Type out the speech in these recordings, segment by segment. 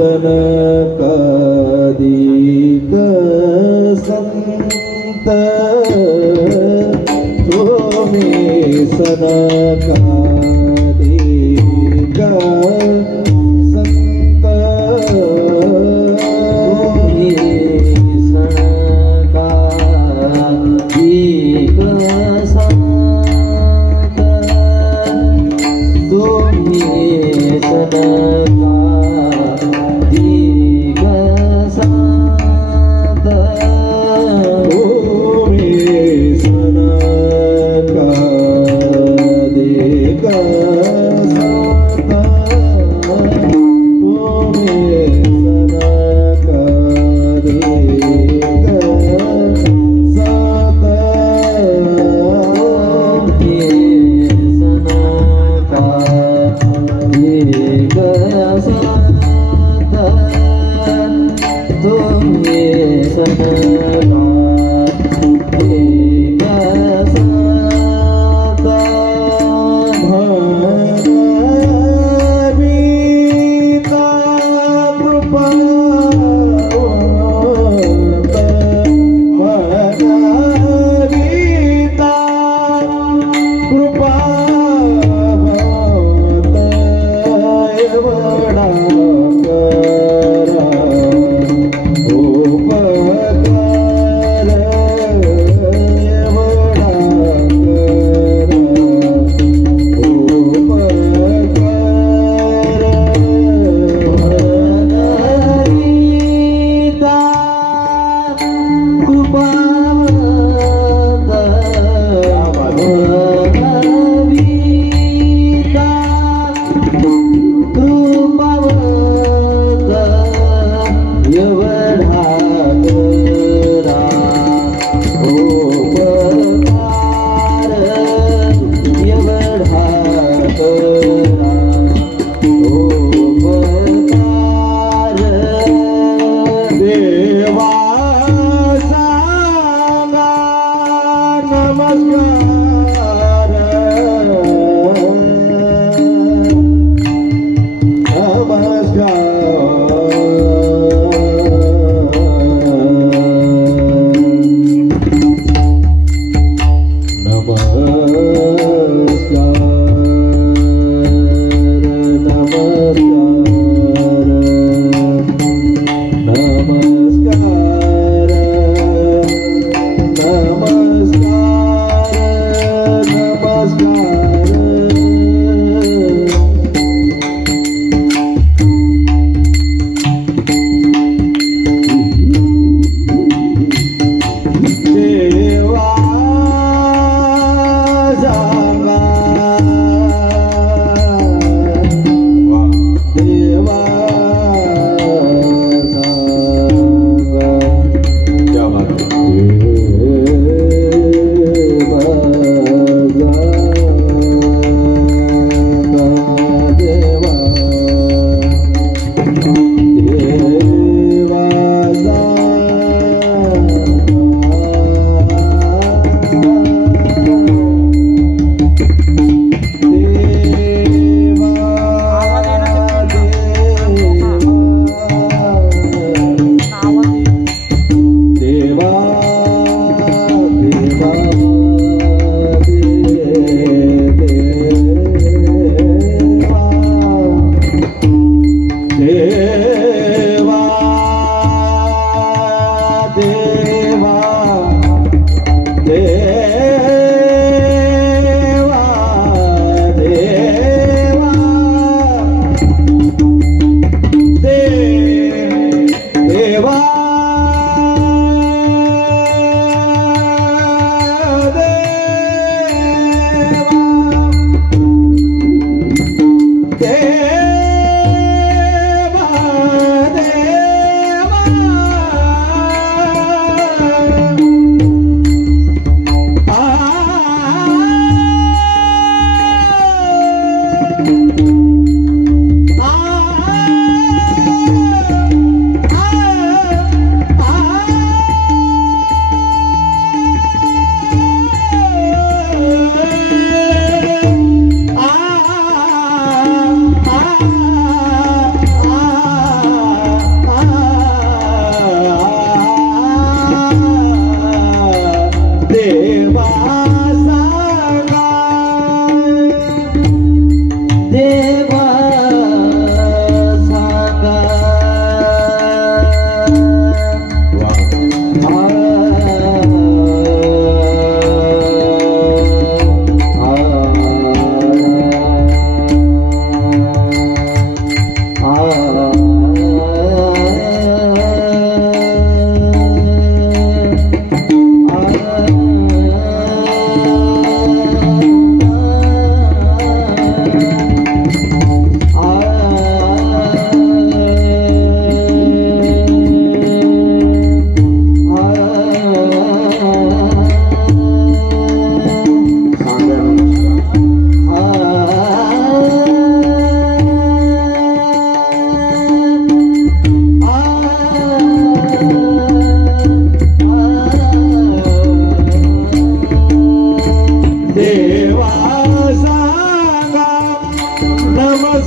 सनकादिक संत तुम्हें सनकादिक संत नमस्कार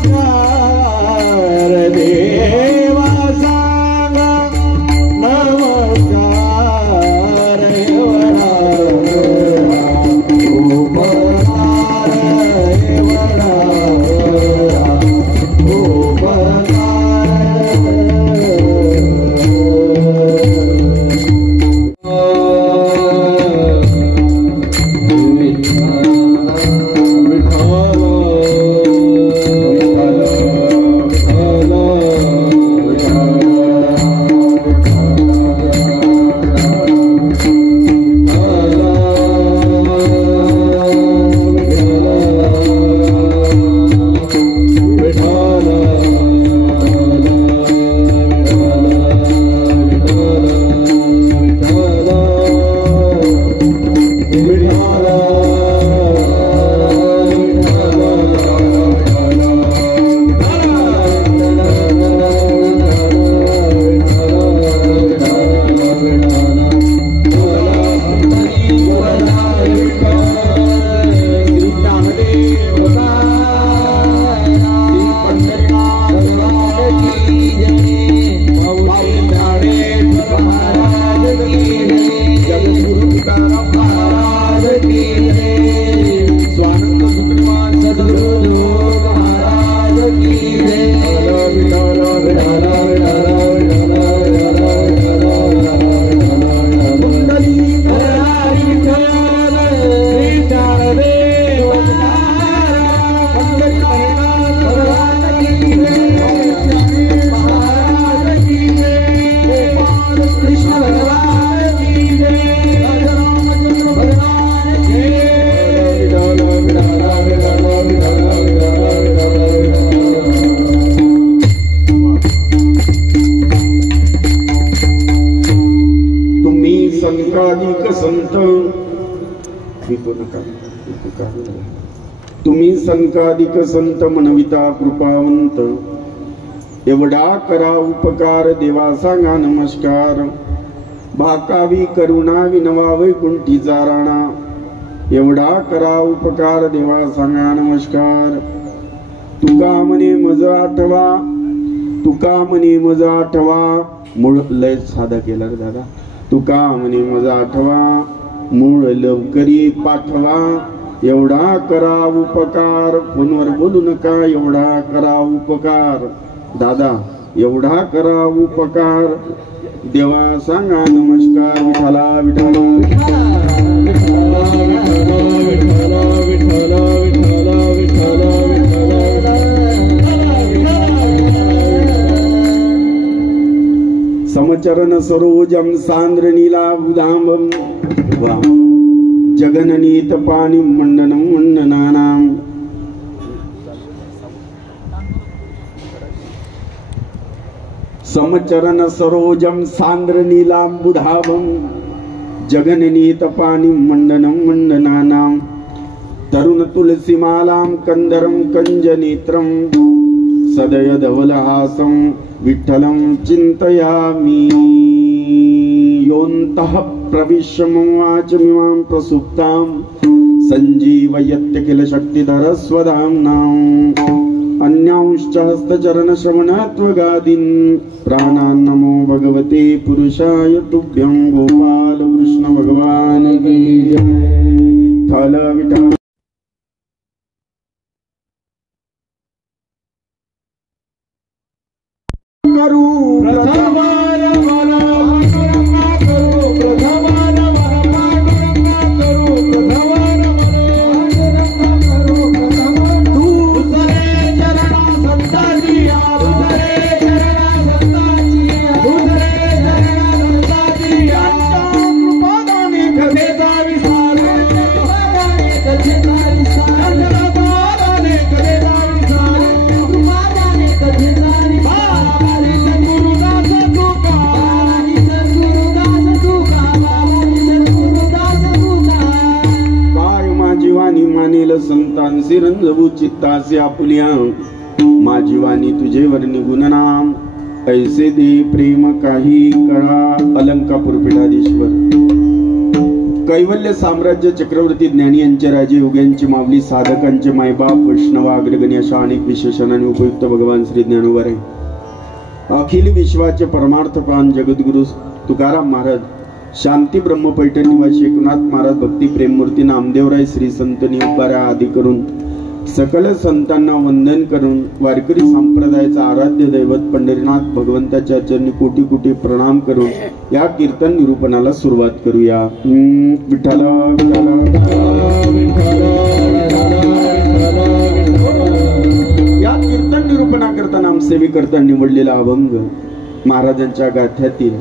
नमस्कार देवा सांगा नमस्कार एवढा उपकार एवढा तुम्ही संकाधिक संत मनविता कृपावंत एवढा करा उपकार देवा सांगा नमस्कार भाकावी करुणा विनवा वैकुंठीचा राणा एवढा करा उपकार देवा सांगा नमस्कार तुका म्हणे मज आठवा तुका म्हणे मज आठवा मूळ लय साधा केला रे दादा तुका म्हणे मज आठवा मूळ लवकरी पाठवा एवढा करा उपकार फोनवर बोलू नका एवढा करा उपकार दादा एवढा करा उपकार देवा सांगा नमस्कार विठ्ठला विठ्ठला समचरण सरोजम सांद्र नीला उदांबम जगननीत पाणी मंडनम मंडनानाम समचरण सरोजम सांद्र नीलांबुधावम जगननीत पाणी मंडनम मंडनानाम तरुण तुलसीमालां कंदरम कंजनेत्रम सदय धवलहासं विठ्ठलं चिंतयामि योऽन्तः प्रविश्य मम वाचमिमां प्रसुप्तां सञ्जीवयत्य किल शक्तिधरस्वधाम्नाम् अन्यांश्च हस्तचरण श्रवणत्वगादीन् प्राणान् नमो भगवते पुरुषाय तुभ्यं गोपाल कृष्ण भगवान की जय थल विठ्ठल करू संतांसी रंजवू चित्तासे आपुल्या माझी वाणी तुझेवर निगुण नाम ऐसे दे प्रेम काही कळा अलंकापूर पीठाधीश्वर कैवल्य साम्राज्य चक्रवर्ती ज्ञानी यांचे राजे, योग्यांची माऊली, साधकांचे मायबाप, वैष्णव अग्रगण्य अशा अनेक विशेषणाने उपयुक्त भगवान श्री ज्ञानोबा आहे. अखिल विश्वाचे परमार्थपान जगद्गुरु तुकाराम महाराज, शांती ब्रह्म पैठण निवासी एकनाथ महाराज, भक्ती प्रेममूर्ती नामदेवराय, श्री संत नियोपारा आदी करून सकल संतांना वंदन करून वारकरी संप्रदायाचा आराध्य दैवत पंढरीनाथ भगवंताच्या चरणी कोटी कोटी प्रणाम करून या कीर्तन निरूपणाला सुरुवात करूया. विठ्ठल या कीर्तन निरूपणाकरता नामसेवेकरता निवडलेला अभंग महाराजांच्या गाथ्यातील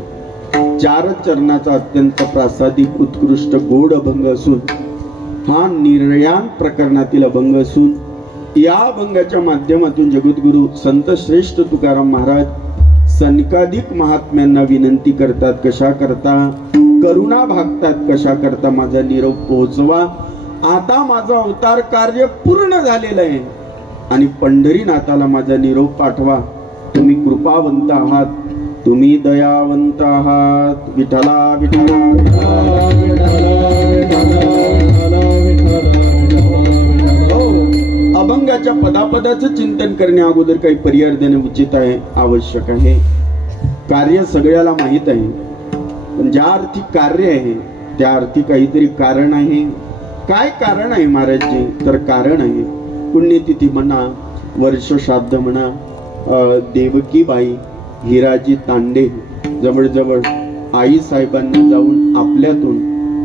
4 चरणाचा अत्यंत प्रासादिक उत्कृष्ट गोड अभंग असून हा निर्याण प्रकरणातील अभंग असून या अभंगाच्या माध्यमातून जगद्गुरु संत श्रेष्ठ तुकाराम महाराज सनकाधिक महात्म्यांना विनंती करतात, कशा करता करुणा भागतात, कशा करता माझा निरोप पोहोचवा. आता माझं अवतार कार्य पूर्ण झालेलं आहे आणि पंढरीनाथाला माझा निरोप पाठवा. तुम्ही कृपावंत आहात, तुम्ही दयावंत आहात. विठ्ठला विठ्ठला अभंगाच्या पदापदाचं चिंतन करणे अगोदर काही पर्याय देणे उचित आहे, आवश्यक आहे. कार्य सगळ्याला माहित आहे, पण ज्या अर्थी कार्य आहे त्या अर्थी काहीतरी कारण आहे. काय कारण आहे महाराजजी? तर कारण आहे पुण्यतिथी म्हणा, वर्ष श्राद्ध म्हणा. देवकीबाई हिराजी तांडे जवळजवळ आई साहेबांना जाऊन आपल्यातून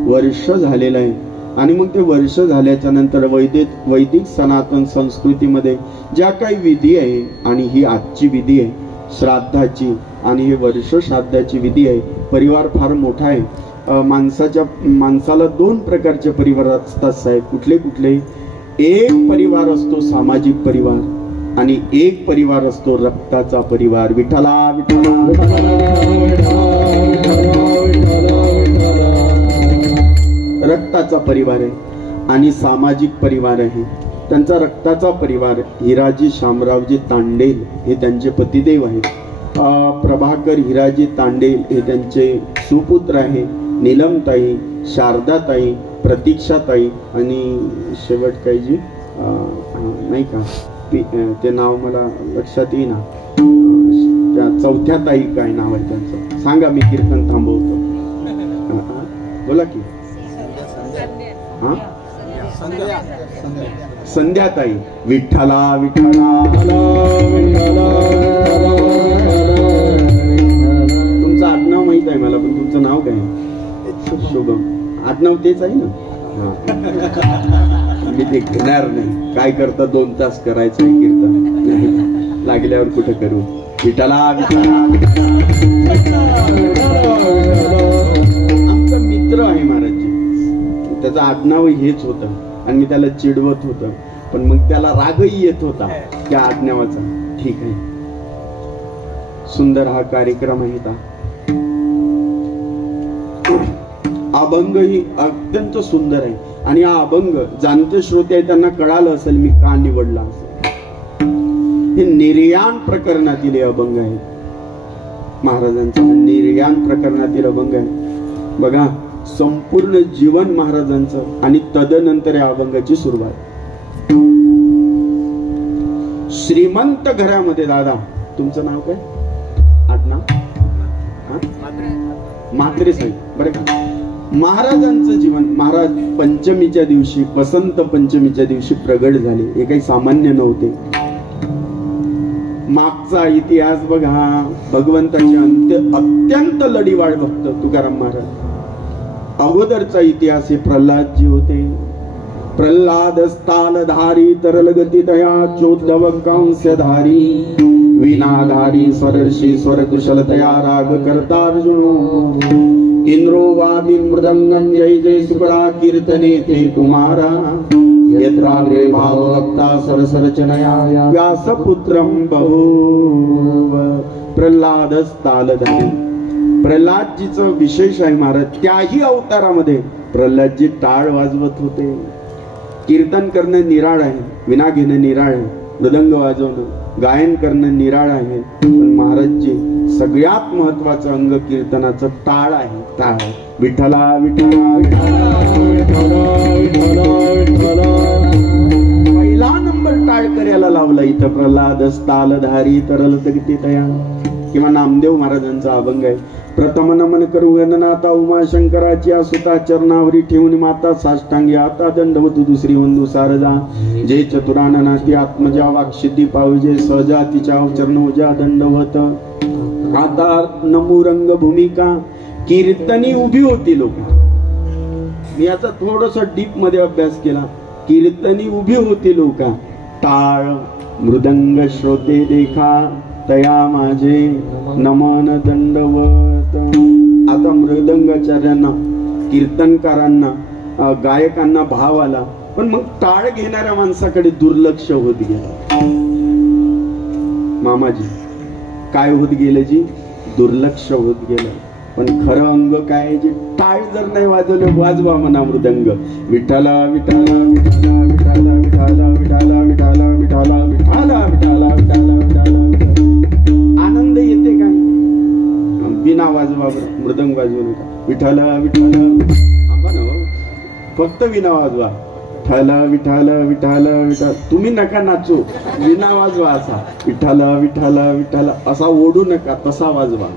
वर्ष झालेलं आहे आणि मग ते वर्ष झाल्याच्या नंतर वैदिक सनातन संस्कृतीमध्ये ज्या काही विधी आहे आणि ही आजची विधी आहे श्राद्धाची आणि हे वर्ष श्राद्धाची विधी आहे. परिवार फार मोठा आहे. माणसाला 2 प्रकारचे परिवार असतात साहेब. कुठले कुठले? एक परिवार असतो सामाजिक परिवार आणि एक परिवार असतो रक्ताचा परिवार. विठ्ठला रक्ताचा परिवार आहे आणि सामाजिक परिवार आहे. त्यांचा रक्ताचा परिवार हिराजी शामरावजी तांडेल हे त्यांचे पतिदेव आहेत. प्रभाकर हिराजी तांडेल हे त्यांचे सुपुत्र आहे. नीलमताई, शारदाताई, प्रतीक्षाताई आणि शेवट काही जी नाही का ते नाव मला लक्षात येईना, त्या चौथ्या ताई काय नाव आहे त्यांचं सांगा, मी कीर्तन थांबवतो. बोला की. संध्याताई. विठ्ठला विठ्ठला. तुमचं आडनाव माहित आहे मला, पण तुमचं नाव काय? शुभम. आडनाव तेच आहे ना? मी ते घेणार नाही. काय करता 2 तास करायचं आहे कीर्तन, लागल्यावर कुठं करू. विठ्ठला आमचा मित्र आहे महाराजजी, त्याचं आडनाव हेच होतं आणि मी त्याला चिडवत होतं, पण मग त्याला रागही येत होता त्या आडनावाचा. ठीक आहे. सुंदर हा कार्यक्रम आहे. अभंग ही अत्यंत सुंदर आहे आणि हा अभंग जाणते श्रोते आहे त्यांना कळालं असेल मी का निवडला असेल. हे निर्याण प्रकरणातील हे अभंग आहे. महाराजांचं निर्याण प्रकरणातील अभंग आहे. बघा, संपूर्ण जीवन महाराजांचं आणि तदनंतर या अभंगाची सुरुवात. श्रीमंत घरामध्ये. दादा तुमचं नाव काय? आडनाव? म्हात्रे साहेब. बरं का? महाराजांचं जीवन. महाराज पंचमीच्या दिवशी, वसंत पंचमीच्या दिवशी प्रगट झाले. हे काही सामान्य नव्हते. मागचा इतिहास बघा. भगवंताचे अत्यंत लढीवाळ भक्त तुकाराम महाराज. अगोदरचा इतिहास हे प्रल्हादजी होते. प्रल्हाद स्थानधारी तरलगती तया चोद्दव कांस्यधारी विनाधारी स्वरर्षी स्वरकुशलतया राग करता अर्जुनो इंद्रो वादी मृदंगं जय जय सुकड़ा कीर्तने ते कुमारा यत्राग्रे भावभक्ता सरसरचनया व्यासपुत्रं बहु. प्रल्हाद स्थानधारी. प्रल्हादजीचं विशेष आहे महाराज. त्याही अवतारामध्ये प्रल्हादजी टाळ वाजवत होते. कीर्तन करणं निराळ आहे, विना घेणं निराळ आहे, मृदंग वाजवणं गायन करणं निराळ आहे, पण महाराजजी सगळ्यात महत्वाचं अंग कीर्तनाचं टाळ आहे. टाळ. विठ्ठला विठ्ठला विठ्ठला विठ्ठला. पहिला नंबर टाळकऱ्याला लावला इथं प्रल्हाद स्थालधारी तरल तगती तया किंवा नामदेव महाराजांचा अभंग आहे. प्रथम नमन करू गणनाथा उमाशंकराची सुता चरणावरी ठेवून माता साष्टांगी आता दंडवत दुसरी वंदू सारजा जे चतुराननाती आत्मजा वाक्सिद्धी पावजे सहजा तिच्या चरणोजा दंडवत. आता नमू रंग भूमिका कीर्तनी उभी होती लोक. मी याचा थोडस डीप मध्ये अभ्यास केला. कीर्तनी उभी होती लोक. टाळ मृदंग श्रोते देखा तया माझे नमन दंडवत. आता मृदंगाचार्यांना कीर्तनकारांना गायकांना भाव आला पण मग टाळ घेणाऱ्या माणसाकडे दुर्लक्ष होत गेलं. मामाजी काय होत गेलं जी दुर्लक्ष होत गेलं. पण खरं अंग काय जे टाळ जर नाही वाजवलं वाजवा म्हणा मृदंग. विठ्ठला विठ्ठला विठ्ठला विठ्ठला विठ्ठला विठ्ठला विठ्ठला विठ्ठला विठ्ठला विठ्ठला विठ्ठला विठ्ठला. आनंद येते काय बिना वाजवा मृदंग वाजवू नका. विठ्ठला विठ्ठला फक्त विना वाजवा. विठ्ठला विठ्ठला विठ्ठला विठ्ठला. तुम्ही नका नाचू विना वाजवा असा. विठ्ठला विठ्ठला विठ्ठला असा ओढू नका तसा वाजवा.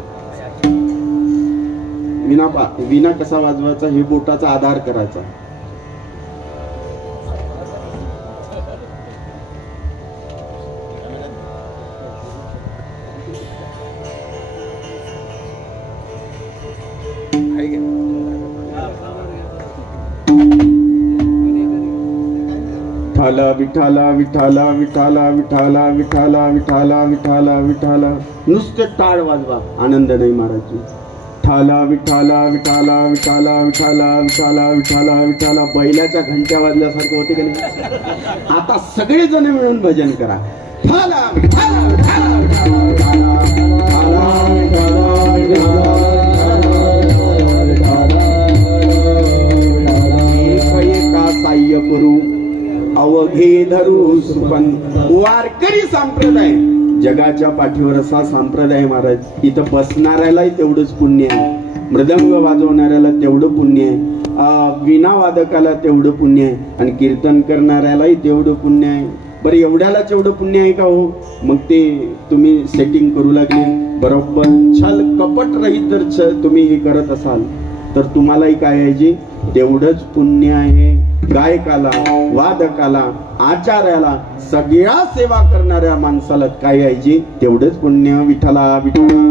विना कसा वाजवायचा हे बोटाचा आधार करायचा. विठ्ठला विठ्ठला विठ्ठला विठ्ठला विठ्ठला विठ्ठला विठ्ठला विठ्ठला. नुसते टाळ वाजवा आनंद नाही महाराज. विठ्ठला विठ्ठला विठ्ठला विठ्ठला विठ्ठला विठ्ठला विठ्ठला विठ्ठला. बैलाच्या घंट्या वाजल्यासारखं होते की नाही. आता सगळे जण मिळून भजन करा. विठ्ठला विठ्ठला विठ्ठला विठ्ठला एका साह्य करू अवघे धरू सुपन. वारकरी संप्रदाय जगाच्या पाठीवर असा संप्रदाय महाराज. इथं बसणाऱ्यालाही तेवढंच पुण्य आहे. मृदंग वाजवणाऱ्याला तेवढं पुण्य आहे. विना वादकाला तेवढं पुण्य आहे आणि कीर्तन करणाऱ्यालाही तेवढं पुण्य आहे. बरं एवढ्यालाच एवढं पुण्य आहे का हो. मग ते तुम्ही सेटिंग करू लागले बरोबर. छल कपट रहित जर तुम्ही हे करत असाल तर तुम्हालाही काय आहे जी तेवढंच पुण्य आहे. गायकाला वादकाला आचार्याला सगळ्या सेवा करणाऱ्या माणसाला काय आहे जी तेवढंच पुण्य. विठ्ठला विठ्ठला.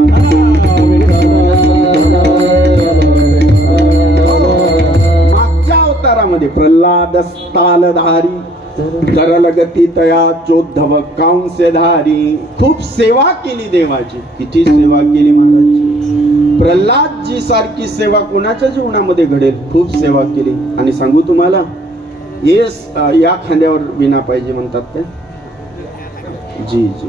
मागच्या अवतारामध्ये प्रल्हाद स्थालधारी तरल गती तया चोद्धव कांस्यधारी. खूप सेवा केली देवाची. किती सेवा केली महाराजची. प्रल्हादजी सारखी सेवा कोणाच्या जीवनामध्ये घडेल. खूप सेवा केली. आणि सांगू तुम्हाला हे या खांद्यावर विना पाहिजे म्हणतात ते. जी जी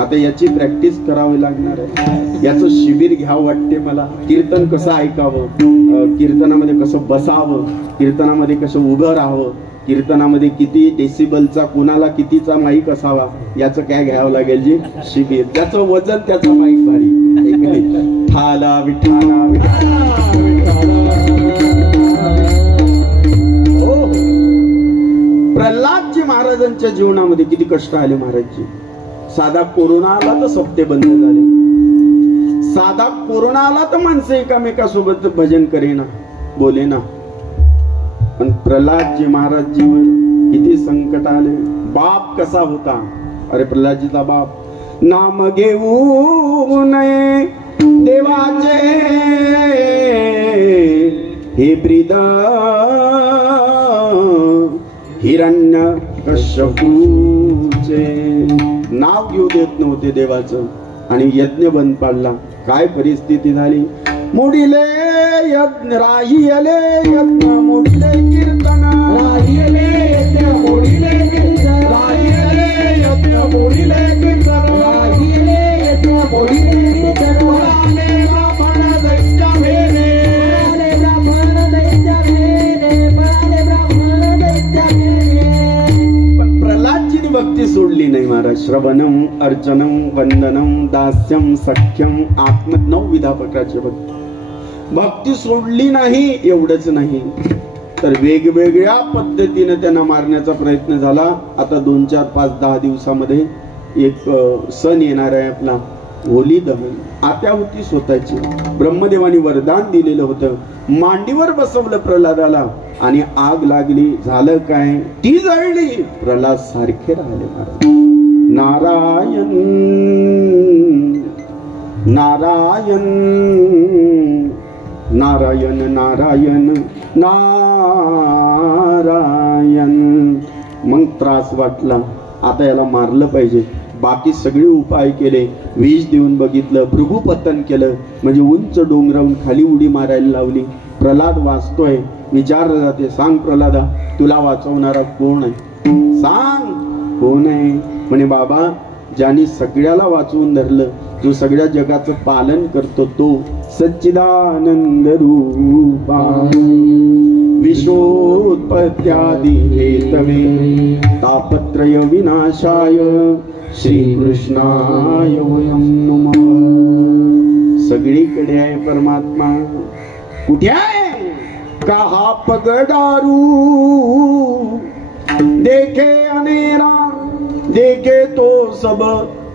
आता याची प्रॅक्टिस करावी लागणार आहे. याचं शिबिर घ्यावं वाटते मला. कीर्तन कसं ऐकावं, कीर्तनामध्ये कसं बसावं, कीर्तनामध्ये कसं उभं राहावं, कीर्तनामध्ये किती डेसिबलचा कुणाला कितीचा माईक असावा याचं काय घ्यावं लागेल जी शिबिर. त्याचं वजन त्याचा माईक भारी. ठाला विठाला प्रल्हादजी महाराजांच्या जीवनामध्ये किती कष्ट आले महाराजजी. साधा कोरोना आला तर सप्ते बंद झाले. साधा कोरोना आला तर माणसं एकामेकासोबत भजन करेना बोलेना. पण प्रल्हादजी महाराजजीवर किती संकट आले. बाप कसा होता. अरे प्रल्हादजीचा बाप नाम घेऊ नये देवाचे हे ब्रीद हिरण्य कश्यपूचे. नाव घेऊ देत नव्हते देवाचं आणि यज्ञ बंद पाडला. काय परिस्थिती झाली. मोडीले यज्ञ राहिले यज्ञ मोडीले कीर्तन राहिले यज्ञ मोडीले कीर्तन राहिले यज्ञ मोडीले कीर्तन राहिले यज्ञ मोडीले कीर्तन. आले ब्राह्मण दैत्य भेले आले ब्राह्मण दैत्य भेले आले ब्राह्मण दैत्य भेले. पण प्रल्हादजीने भक्ती सोडली नाही महाराज. श्रवणम अर्चनम वंदनम दास्यम सख्यम आत्म 9 विधा प्रकारचे भक्ती. भक्ती सोडली नाही एवढंच नाही तर वेगवेगळ्या पद्धतीने त्यांना मारण्याचा प्रयत्न झाला. आता 2, 4, 5, 10 दिवसामध्ये एक सण येणार आहे आपला होली दहन. आत्या होती स्वतःची. ब्रह्मदेवानी वरदान दिलेलं होतं. मांडीवर बसवलं प्रल्हादाला आणि आग लागली. झालं काय? ती जळली. प्रल्हाद सारखे राहिले महाराज. नारायण नारायण नारायण नारायण नारायण. मग त्रास वाटला. आता याला मारलं पाहिजे. बाकी सगळे उपाय केले. विष देऊन बघितलं. भृगुपतन केलं म्हणजे उंच डोंगरावून खाली उडी मारायला लावली. प्रल्हाद वाचतोय. विचारलं जाते सांग प्रल्हादा तुला वाचवणारा कोण आहे? सांग कोण आहे? म्हणे बाबा ज्याने सगळ्याला वाचवून धरलं जो सगळ्या जगाचं पालन करतो तो सच्चिदानंद रूपा विश्वोत्पत्त्यादि हेतवे तापत्रय विनाशाय श्रीकृष्णाय वयं नमः. सगळीकडे आहे परमात्मा. कुठे आहे? कहा पगडारू देखे अनेरा देखे तो सब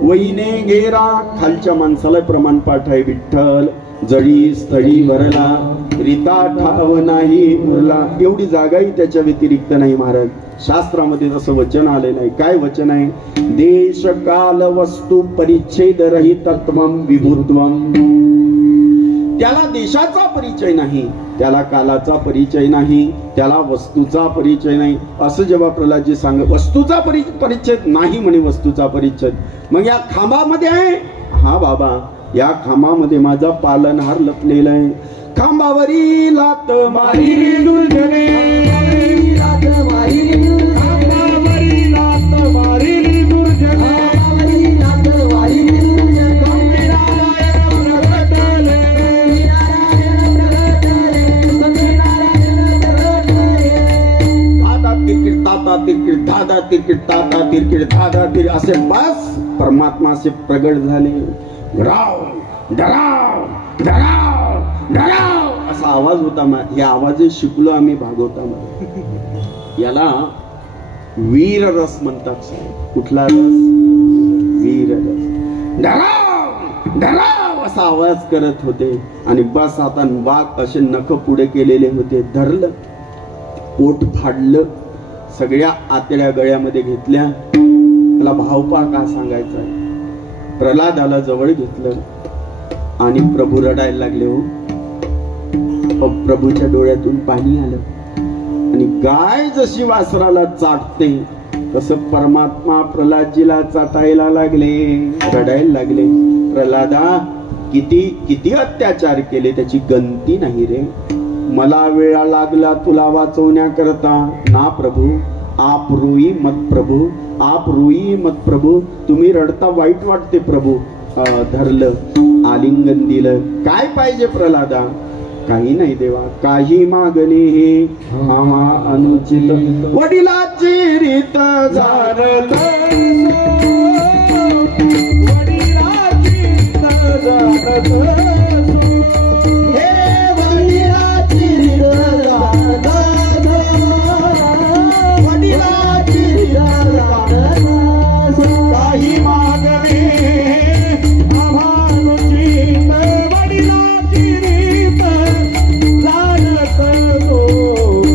वैने घेरा. खालच्या माणसाला प्रमाण पाठ आहे. विठ्ठल जळी स्थळी भरला रीता ठाव नाही उरला. एवढी जागाही त्याच्या व्यतिरिक्त नाही महाराज. शास्त्रामध्ये जसं वचन आलेलं आहे. काय वचन आहे? देश काल वस्तू परिच्छेद रहितत्वम विभुत्वम. त्याला देशाचा परिचय नाही, त्याला कालाचा परिचय नाही, त्याला वस्तूचा परिचय नाही. असं जेव्हा प्रल्हादजी सांग वस्तूचा परिचय नाही म्हणे वस्तूचा परिचय. मग या खांबामध्ये आहे. हा बाबा या खांबामध्ये माझा पालनहार लपलेला आहे. खांबावरी लात मारी दुर्जने खांबावरी लात मारी दुर्जने धादा तिरकिट ताता तिरकिट धादा तिर असे बस परमात्मा असे प्रगट झाले. डराव डराव डराव डराव असा आवाज होता. हे आवाज शिकलो आम्ही भागवतामध्ये. याला वीर रस म्हणतात साहेब. कुठला रस? वीर रस. डराव डराव असा आवाज करत होते आणि बस आता वाघ असे नख पुढे केलेले होते. धरलं पोट फाडलं. सगळ्या आतड्या गळ्यामध्ये घेतल्या. त्याला भावपा का सांगायचा. प्रल्हादाला जवळ घेतलं आणि प्रभू रडायला लागले. हो प्रभूच्या डोळ्यातून पाणी आलं आणि गाय जशी वासराला चाटते तसं परमात्मा प्रल्हादजीला चाटायला लागले. रडायला लागले. प्रल्हादा किती किती अत्याचार केले त्याची गंती नाही रे. मला वेळा लागला तुला वाचवण्याकरता. ना प्रभू आप रोई मत प्रभू आप रोई मत प्रभू. तुम्ही रडता वाईट वाटते प्रभू. धरलं आलिंगन दिलं. काय पाहिजे प्रल्हादा? काही नाही देवा. काही मागणे हे आम्हा अनुचित वडिलाची रीत झालं. वडिलाची रीत झालं. काही मागणे आभानुचित वडिलाची रीत जाणत तो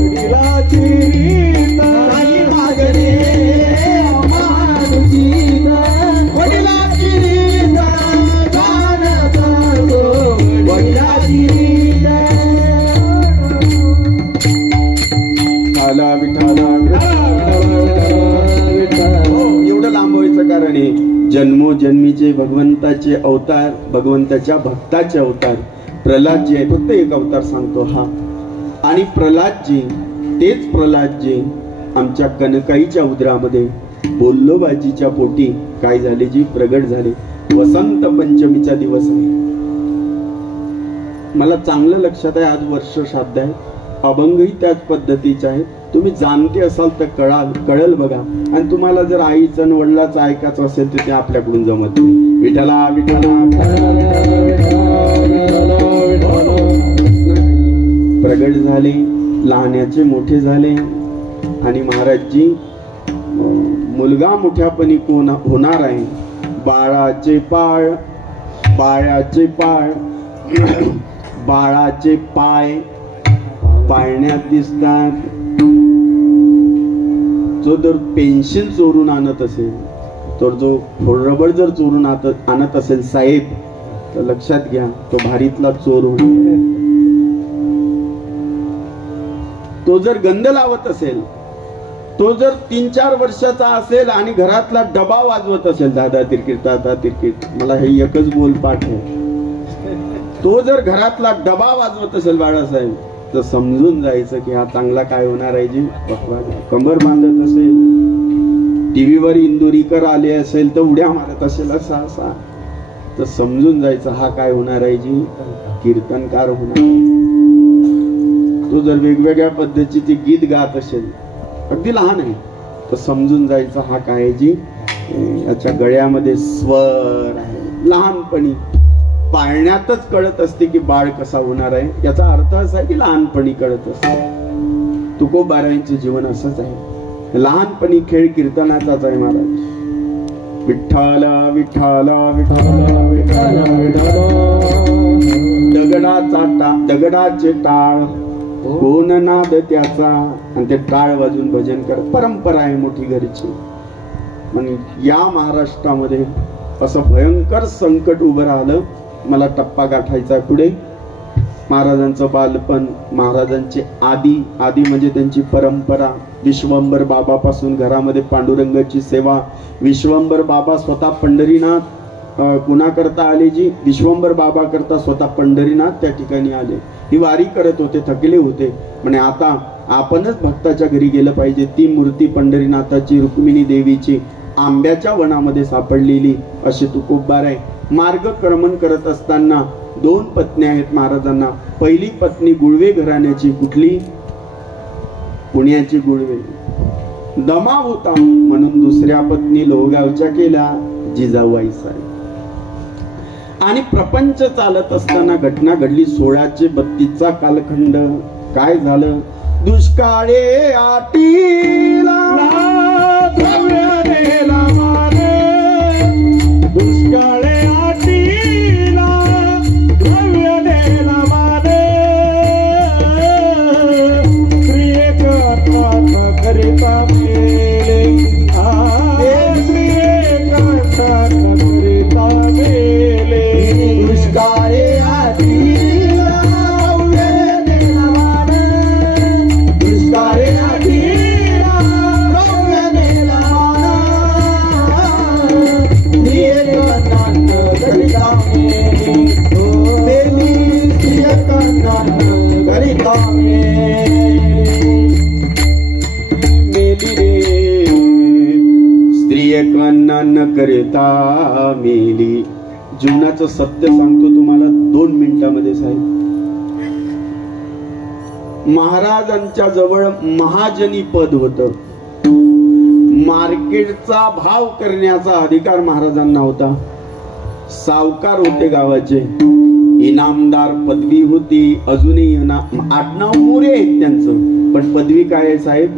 वडिलाची रीत. काही मागणे आभानुचित वडिलाची रीत जाणत तो वडिलाची रीत. आला विठाला कारण जन्मोजन्मीचे भगवंताचे अवतार भगवंताच्या भक्ताचे अवतार प्रल्हादजी आहे. फक्त एक अवतार सांगतो हा. आणि प्रल्हादजी तेच प्रल्हादजी आमच्या कनकाईच्या उदरामध्ये बोल्लोबाजीच्या पोटी काय झाले जी प्रगट झाले. वसंत पंचमीचा दिवस आहे. मला चांगलं लक्षात आहे आज वर्ष श्राद्ध आहे. अभंगही त्याच पद्धतीचा आहे. तुम्ही जाणते असाल तर कळल बघा. आणि तुम्हाला जर आईचं आणि वडिलाचं ऐकायचं असेल तर ते आपल्याकडून जमत नाही. विठ्ठला विठ्ठला प्रगट झाले, लहानाचे मोठे झाले आणि महाराजजी मुलगा मोठ्यापणी कोण होणार आहे? बाळाचे पाय, बाळाचे पाय, बाळाचे पाय पाळण्यात दिसतात. जो जर पेन्शन चोरून आणत असेल, तर जो रबर जर चोरून आणत असेल साहेब, तर लक्षात घ्या तो भारीतला चोर होईल. तो जर गंध लावत असेल, तो जर 3-4 वर्षाचा असेल आणि घरातला डबा वाजवत असेल, दादा तिरकीट दादा तिरकीट, मला हे एकच बोल पाठ आहे, तो जर घरातला डबा वाजवत असेल बाळासाहेब, तर समजून जायचं की हा चांगला काय होणार आहे जी. कंबर बांधत असेल, टीव्हीवर इंदुरीकर आले असेल तर उड्या मारत असेल असा असा, तर समजून जायचं हा काय होणार आहे जी, कीर्तनकार होणार. तो जर वेगवेगळ्या पद्धतीचे गीत गात असेल, अगदी लहान आहे, तर समजून जायचं हा काय जी, याच्या गळ्यामध्ये स्वर आहे. लहानपणी पाळण्यातच कळत असते की बाळ कसा होणार आहे. याचा अर्थ असा आहे की लहानपणी कळत असते. तुकोबारायांचे जीवन असंच आहे. लहानपणी खेळ कीर्तनाचाच आहे महाराज. विठ्ठल विठ्ठल विठ्ठल विठ्ठल विठ्ठल, दगडाचे टाळ कोण नाद त्याचा, आणि ते टाळ वाजून भजन करत. परंपरा आहे मोठी घरची. पण या महाराष्ट्रामध्ये असं भयंकर संकट उभं राहिलं. मला टप्पा गाठायचा पुढे. महाराजांचं बालपण, महाराजांचे आदी म्हणजे त्यांची परंपरा. विश्वंभर बाबापासून घरामध्ये पांडुरंगाची सेवा. विश्वंभर बाबा स्वतः पंढरीनाथ कुणाकरता आले जी, विश्वंभर बाबा करता स्वतः पंढरीनाथ त्या ठिकाणी आले. ही वारी करत होते, थकले होते, म्हणे आता आपणच भक्ताच्या घरी गेलं पाहिजे. ती मूर्ती पंढरीनाथाची, रुक्मिणी देवीची आंब्याच्या वनामध्ये सापडलेली अशी तुकोबार आहे. मार्गक्रमण करत असताना 2 पत्नी आहेत महाराजांना. पहिली पत्नी गुळवे घराण्याची. कुठली? पुण्याची गुळवे. दमा होता म्हणून दुसऱ्या पत्नी लोहगावच्या केल्या, जिजाऊबाई साहेब. आणि प्रपंच चालत असताना घटना घडली. 1632चा कालखंड. काय झालं? दुष्काळे आटीला द्रव्यानेला मारे, दुष्काळे आटीला द्रव्यानेला मारे, प्रिय करता करिता मेले, प्रिय करता करिता मेले. दुष्काळे आटीला द्रव्यानेला मारे, दुष्काळे आटीला द्रव्यानेला न करता मेली. जीवनाचं सत्य सांगतो तुम्हाला 2 मिनिटांमध्ये साहेब. महाराजांच्या जवळ महाजनी पद होतं. मार्केटचा भाव करण्याचा अधिकार महाराजांना होता. सावकार होते गावाचे. इनामदार पदवी होती. अजूनही आडनाव मोरे आहेत त्यांचं, पण पदवी काय आहे साहेब?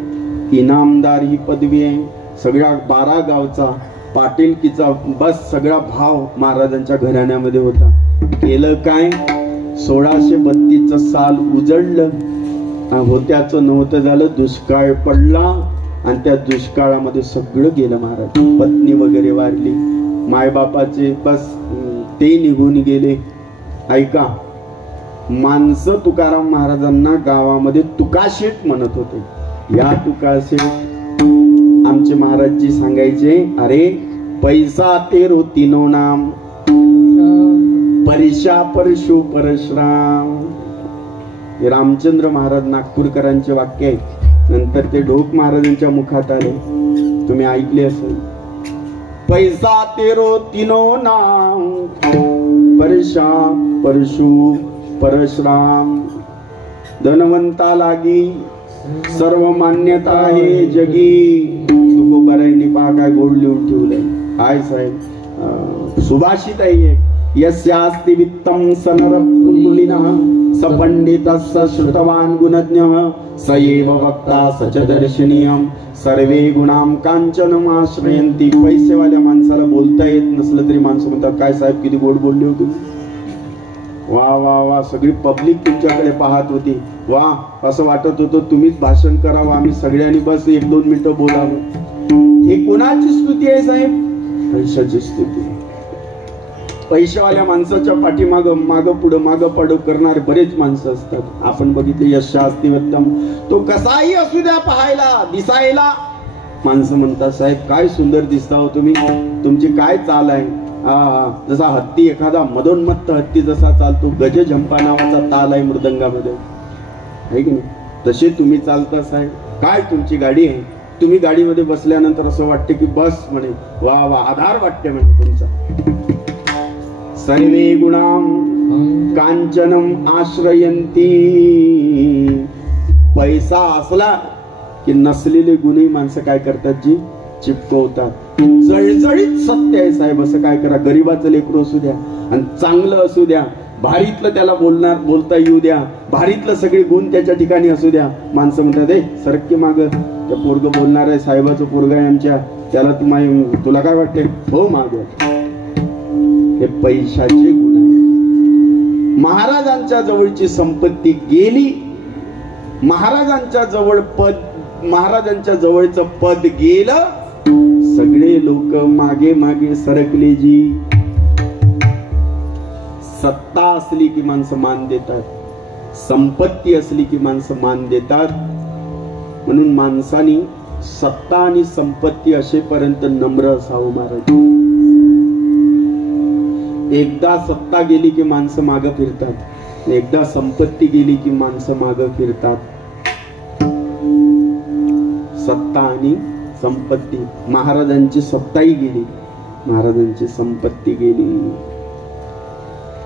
इनामदार ही पदवी आहे. सगळ्या 12 गावचा पाटीलकीचा बस सगळा भाव महाराजांच्या घराण्यामध्ये होता. केलं काय? 1632चं साल उजळलं. होत्याचं नव्हतं झालं. दुष्काळ पडला आणि त्या दुष्काळामध्ये सगळं गेलं महाराज. पत्नी वगैरे वारली, मायबापाचे बस ते निघून गेले. ऐका, माणसं तुकाराम महाराजांना गावामध्ये तुकाशेठ म्हणत होते. या तुकाशेठ आमचे महाराजजी सांगायचे, अरे पैसा तेरो तीनो नाम, परिशा परशु परशुराम. हे रामचंद्र महाराज नागपूरकरांचे वाक्य आहेत. नंतर ते ढोक महाराजांच्या मुखात आले, तुम्ही ऐकले असेल. पैसा तेरो तीनो नाम, परिशा परशु परशुराम. धनवंता लागी सर्व मान्यता आहे जगी. तुकोबारायांनी पहा काय गोड लिहून ठेवलंय. काय साहेब सुभाषित आहे. यस्यास्ति वित्तम सनरतुलिनः सपंडितस्य श्रुतवान गुणज्ञ स एव वक्ता सच दर्शनीयम सर्वे गुणाम कांचनम आश्रयंती. पैसेवाल्या माणसाला बोलता येत नसलं तरी माणसं म्हणतात काय साहेब किती गोड बोलले होते. वा वा वा, सगळी पब्लिक तुमच्याकडे पाहत होती. वा, असं वाटत होतं तुम्हीच भाषण करावं, आम्ही सगळ्यांनी बस 1-2 मिनिटं बोलावं. हे कोणाची स्तुती आहे साहेब? पैशाची स्तुती. पैशावाल्या माणसाच्या पाठीमाग माग पुढं करणारे बरेच माणसं असतात. आपण बघितले यशास्तिवत्तम, तो कसाही असू द्या पाहायला दिसायला, माणसं म्हणतात साहेब काय सुंदर दिसता हो तुम्ही, तुमची काय चाल आहे. जसा हत्ती, एखादा मदोन्मत्त हत्ती जसा चालतो, गजझंपा नावाचा ताल आहे मृदंगामध्ये, आहे की नाही, तसे तुम्ही चालता साहेब. काय तुमची गाडी आहे, तुम्ही गाडीमध्ये बसल्यानंतर असं वाटते की बस म्हणे, वा वा, आधार वाटते म्हणे तुमचा. सर्वे गुणाम कांचनम आश्रयंती. पैसा असला की नसलेले गुन्हे माणसं काय करतात जी चिपकवतात. जळजळीत सत्य आहे साहेब. असं काय करा, गरीबाचं लेकरू असू द्या आणि चांगलं असू द्या, भारीतलं त्याला बोलता येऊ द्या, भारीतलं सगळे गुण त्याच्या ठिकाणी असू द्या, माणसं म्हणतात सरक्की माग, त्या पोरग बोलणार आहे, साहेबाचं पोरग आहे आमच्या, त्याला तुला काय वाटते, हो माग. हे पैशाचे गुण आहे. महाराजांच्या जवळची संपत्ती गेली, महाराजांच्या जवळचं पद गेलं, सगळे लोक मागे मागे सरकले जी. सत्ता असली की माणसं मान देतात, संपत्ती असली की माणसं मान देतात. म्हणून माणसानी सत्ता आणि संपत्ती असेपर्यंत नम्र असावं महाराज. एकदा सत्ता गेली की माणसं मागं फिरतात, एकदा संपत्ती गेली की माणसं मागं फिरतात. सत्ता आणि संपत्ती, महाराजांची सत्ताही गेली, महाराजांची संपत्ती गेली.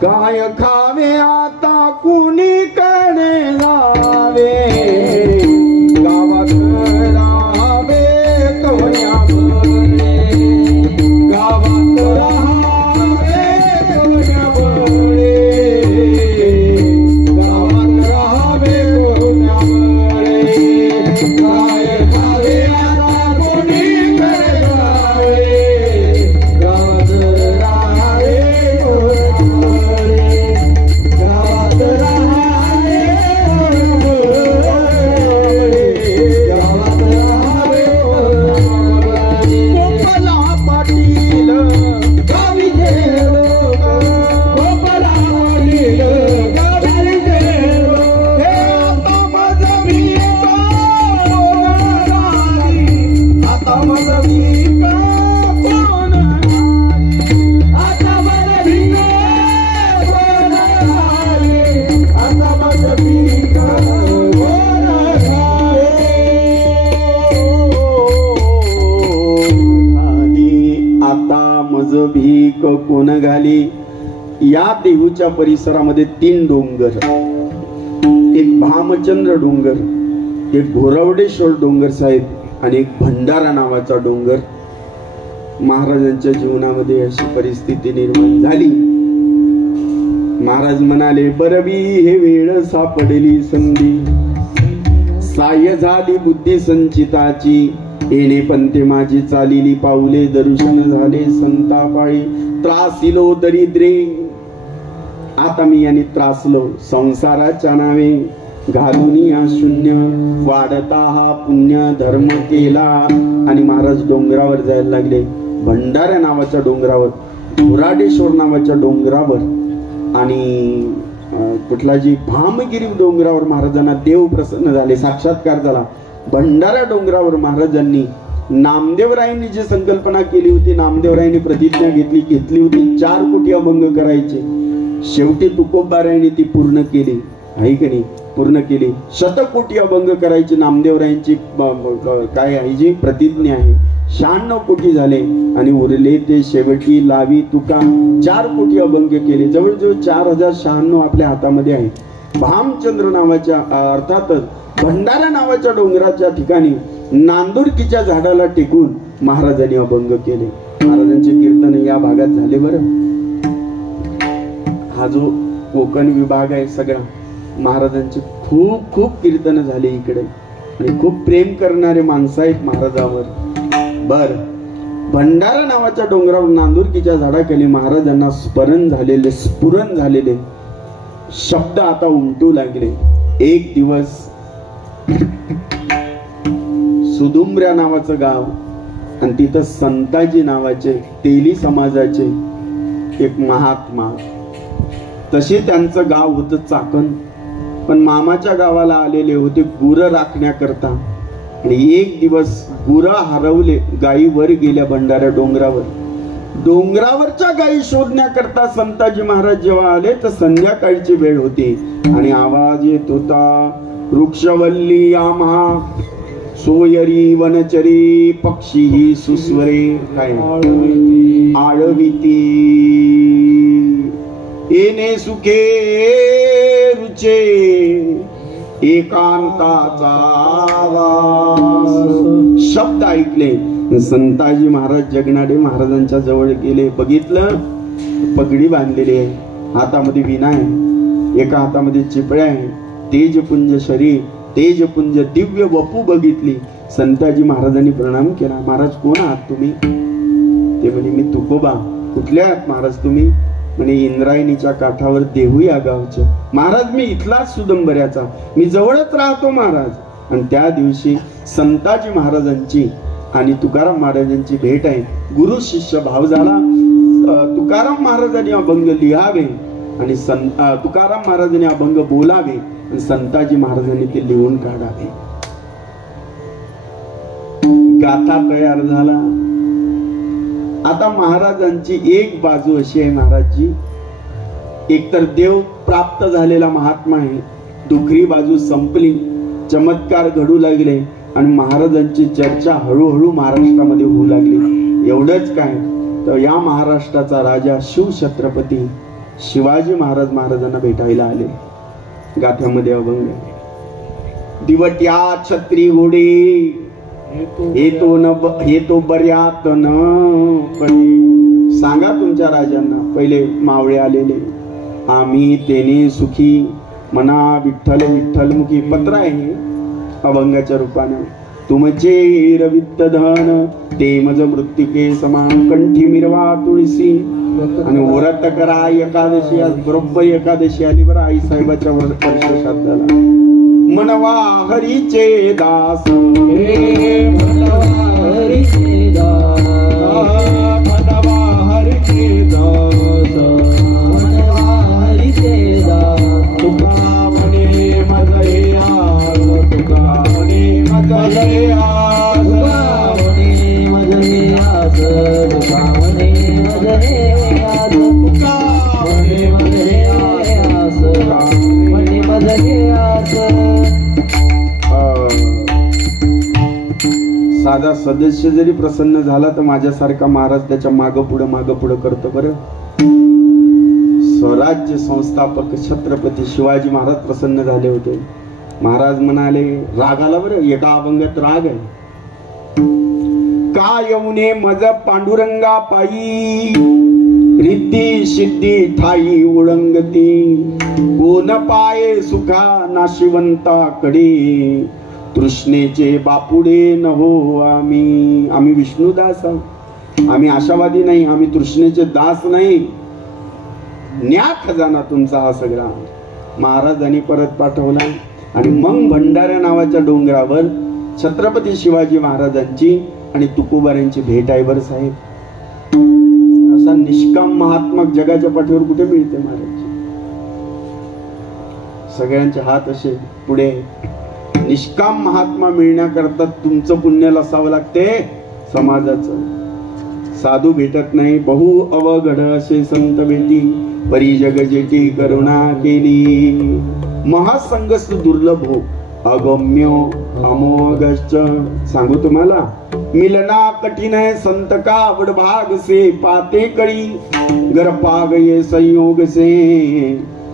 काय खावे आता कुणीकडे जावे, गावात राहावे कोण्यामुळे, गावात राहावे कोण्यामुळे, गावात राहावे कोण्यामुळे. काय खावे आता कुणीकडे जावे, गावात राहावे कोण्यामुळे, गावात राहावे कोण्यामुळे, गावात राहावे कोण्यामुळे. गोपाला पाटील गावी गेलो, गोपाला पाटील गावी गेलो, हे आता माझं भिका कोण घाली, आता माझं भिका कोण घाली, आता माझं भिका कोण घाली, आता माझं भिका कोण घाली, आता माझं भीक कोण घाली. या देहूच्या परिसरामध्ये 3 डोंगर, एक भामचंद्र डोंगर, एक घोरवडेश्वर डोंगर साहेब, आणि एक भंडारा नावाचा डोंगर. महाराजांच्या जीवनामध्ये अशी परिस्थिती निर्माण झाली. महाराज म्हणाले, बरबी हे वेळ सापडली संधी, साय झाली बुद्धी संचिताची, येणे पंते माझी चालिली पाऊले, दर्शन झाले संतापाळी, त्रासिलो दरिद्रे. आता मी यांनी त्रासलो, संसाराच्या नावे घालून या शून्य, वाढता हा पुण्य धर्म केला. आणि महाराज डोंगरावर जायला लागले, भंडारा नावाच्या डोंगरावर, घोराडेश्वर नावाच्या डोंगरावर, आणि कुठला जी भामगिरी डोंगरावर महाराजांना देव प्रसन्न झाले, साक्षात्कार झाला. भंडारा डोंगरावर महाराजांनी नामदेवरायांनी जी संकल्पना केली होती, नामदेवरायांनी प्रतिज्ञा घेतली होती 4 कोटी अभंग करायचे. शेवटी तुकोबारायांनी ती पूर्ण केली, आहे की नाही, पूर्ण केली. 100 अभंग करायची नामदेवरायांची काय आहे जी प्रतिज्ञा आहे. 96 कोटी झाले आणि उरले ते शेवटी लावी तुका 4 कोटी अभंग केले. जवळजवळ 4096 आपल्या हातामध्ये आहे. भामचंद्र नावाच्या, अर्थातच भंडारा नावाच्या डोंगराच्या ठिकाणी नांदुरकीच्या झाडाला टेकून महाराजांनी अभंग केले. महाराजांचे कीर्तन या भागात झाले. बरं, हा जो कोकण विभाग आहे सगळा, महाराजांची खूप खूप कीर्तन झाले इकडे आणि खूप प्रेम करणारे माणसं आहेत महाराजावर. बर, भंडारा नावाच्या डोंगरावर नांदुरकीच्या झाडाखाली महाराजांना स्मरण झालेले शब्द आता उमटू लागले. एक दिवस सुदुंब्र्या नावाचं गाव आणि तिथं संताजी नावाचे तेली समाजाचे एक महात्मा, तसे त्यांचं गाव होतं चाकण, पण मामाच्या गावाला आलेले होते गुरं राखण्याकरता. आणि एक दिवस गुरं हरवले, गायी वर गेल्या भंडाऱ्या डोंगरावरच्या गायी शोधण्याकरता संताजी महाराज जेव्हा आले तर संध्याकाळची वेळ होती आणि आवाज येत होता, वृक्षवल्ली आम्हा सोयरी वनचरी पक्षी सुस्वरे काय आळविती येणे सुखे रुचे एकांताचा शब्द ऐकले. संताजी महाराज जगनाडे महाराजांच्या जवळ गेले, बघितलं पगडी बांधलेली आहे, हातामध्ये विणा आहे, एका हातामध्ये चिपळ्या आहे, तेजपुंज शरीर, तेजपुंज दिव्य वपू बघितली. संताजी महाराजांनी प्रणाम केला. महाराज कोण आहात तुम्ही? ते म्हणे मी तुकोबा. कुठले आहात महाराज तुम्ही? म्हणे इंद्रायणीच्या काठावर देहू या गावचे. महाराज मी इथलाच सुदंबऱ्याचा, मी जवळच राहतो महाराज. आणि त्या दिवशी संताजी महाराजांची आणि तुकाराम महाराजांची भेट आहे. गुरु शिष्य भाव झाला. तुकाराम महाराजांनी अभंग लिहावे आणि तुकाराम महाराजांनी अभंग बोलावे आणि संताजी महाराजांनी ते लिहून काढावे. गाथा तयार झाला. आता महाराजांची एक बाजू अशी आहे महाराजजी, एकतर देव प्राप्त झालेला महात्मा आहे, दुसरी बाजू संपली, चमत्कार घडू लागले आणि महाराजांची चर्चा हळूहळू महाराष्ट्रामध्ये होऊ लागली. एवढंच काय तर या महाराष्ट्राचा राजा शिवछत्रपती शिवाजी महाराज महाराजांना भेटायला आले. गाथ्यामध्ये अभंग, दिवट्या छत्री घोडे येतो बऱ्यात न पडी. सांगा तुमच्या राजांना, पहिले मावळे आलेले, आम्ही तेने सुखी मना विठ्ठल विठ्ठल मुखी. पत्र आहे अभंगाच्या रूपानं. तुमचे रविद्ध धन ते मज मृत्तिके समान, कंठी मिरवा तुळशी आणि व्रत करा एकादशी. आज बरोबर एकादशी आली बरं, आई साहेबाच्या वर्ष श्राद्धाला. मनवा हरीचे दास, मनवा हरीचे दास, मनवा हरीचे दास, मनवा हरीचे दास. तुका म्हणे मजे आस, तुका म्हणे मजे आस, तुका म्हणे मजे आस, तुका म्हणे मजे आस, तुका म्हणे मजे आस, तुका म्हणे मजे आस. साधा सदस्य जरी प्रसन्न झाला तर माझ्यासारखा महाराज त्याच्या माग पुढं करतो. बरं, स्वराज्य संस्थापक छत्रपती शिवाजी महाराज प्रसन्न झाले होते. महाराज म्हणाले, राग आला बरं, एका अभंगात राग आहे. का येऊने मज पांडुरंगा पायी, रिद्धी सिद्धी ठाई उळंगती, कोण पाये सुखा नाशिवंताकडे, तृष्णेचे बापुडे न हो आम्ही. आम्ही विष्णुदास आहोत, आम्ही आशावादी नाही, आम्ही तृष्णेचे दास नाही. न्या खजाना तुमचा हा सगळा. महाराजांनी परत पाठवला आणि मग भंडारा नावाच्या डोंगरावर छत्रपती शिवाजी महाराजांची आणि तुकोबारांची भेट आहे. बरं साहेब, असा निष्काम महात्मा जगाच्या पाठीवर कुठे मिळते महाराज? सगळ्यांचे हात असे पुढे. निष्काम महात्मा मिळण्याकरता तुमचं पुण्य लसावं लागते, समाजाचं. साधू भेटत नाही, बहु अवघड असे संत भेटी, परी जग जेटी करुणा केली. महासंगस दुर्लभ हो, अगम्य अमोघश्च. सांगू तुम्हाला, मिलना कठीण है संत का आवड भाग से, पाते कळी गरपा गये संयोग से,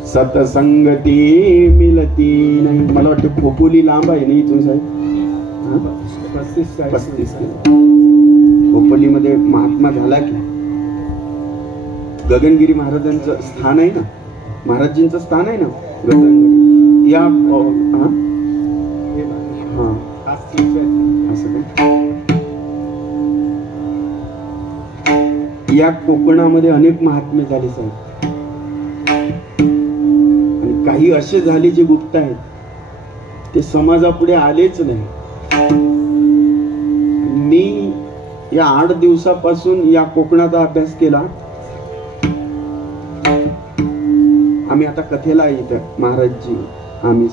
सतसंगती मिलती नाही. मला वाटतं खोपोली लांब आहे ना इथून साहेब, 35 खोपोलीमध्ये महात्मा झाला की गगनगिरी महाराजांचं स्थान आहे ना, महाराजींचं स्थान आहे ना गगनगिरी. या असं काय, या कोकणामध्ये अनेक महात्मे झाले साहेब, आणि काही असे झाले जे गुप्त आहेत, ते समाजापुढे आलेच नाही. मी या 8 दिवसापासून या कोकणाचा अभ्यास केला. आम्ही आता कथेला येत महाराजजी, आम्ही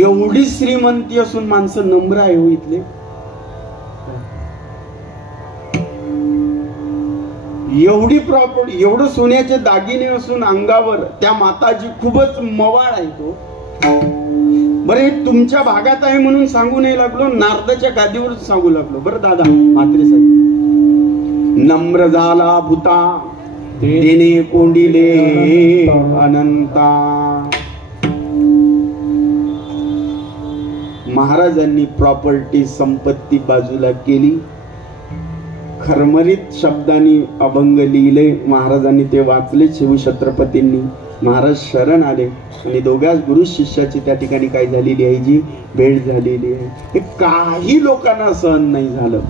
एवढी श्रीमंती असून माणसं नम्र आहे हो इथले. एवढी प्रॉपर्टी, एवढं सोन्याचे दागिने असून अंगावर त्या माताजी खूपच मवाळ आहे तो. बरं, हे तुमच्या भागात आहे म्हणून सांगू नाही लागलो, नारदाच्या गादीवर सांगू लागलो. बरं दादा म्हात्रे साहेब, नम्र झाला भूता देणे कोंडिले अनंता. महाराजांनी प्रॉपर्टी संपत्ती बाजूला केली, खरमरीत शब्दांनी अभंग लिहिले. महाराजांनी ते वाचले शिवछत्रपतींनी. महाराज शरण आले आणि दोघाच गुरु शिष्याची त्या ठिकाणी काय झालेली आहे, जी भेट झालेली आहे. हे काही लोकांना सहन नाही झालं.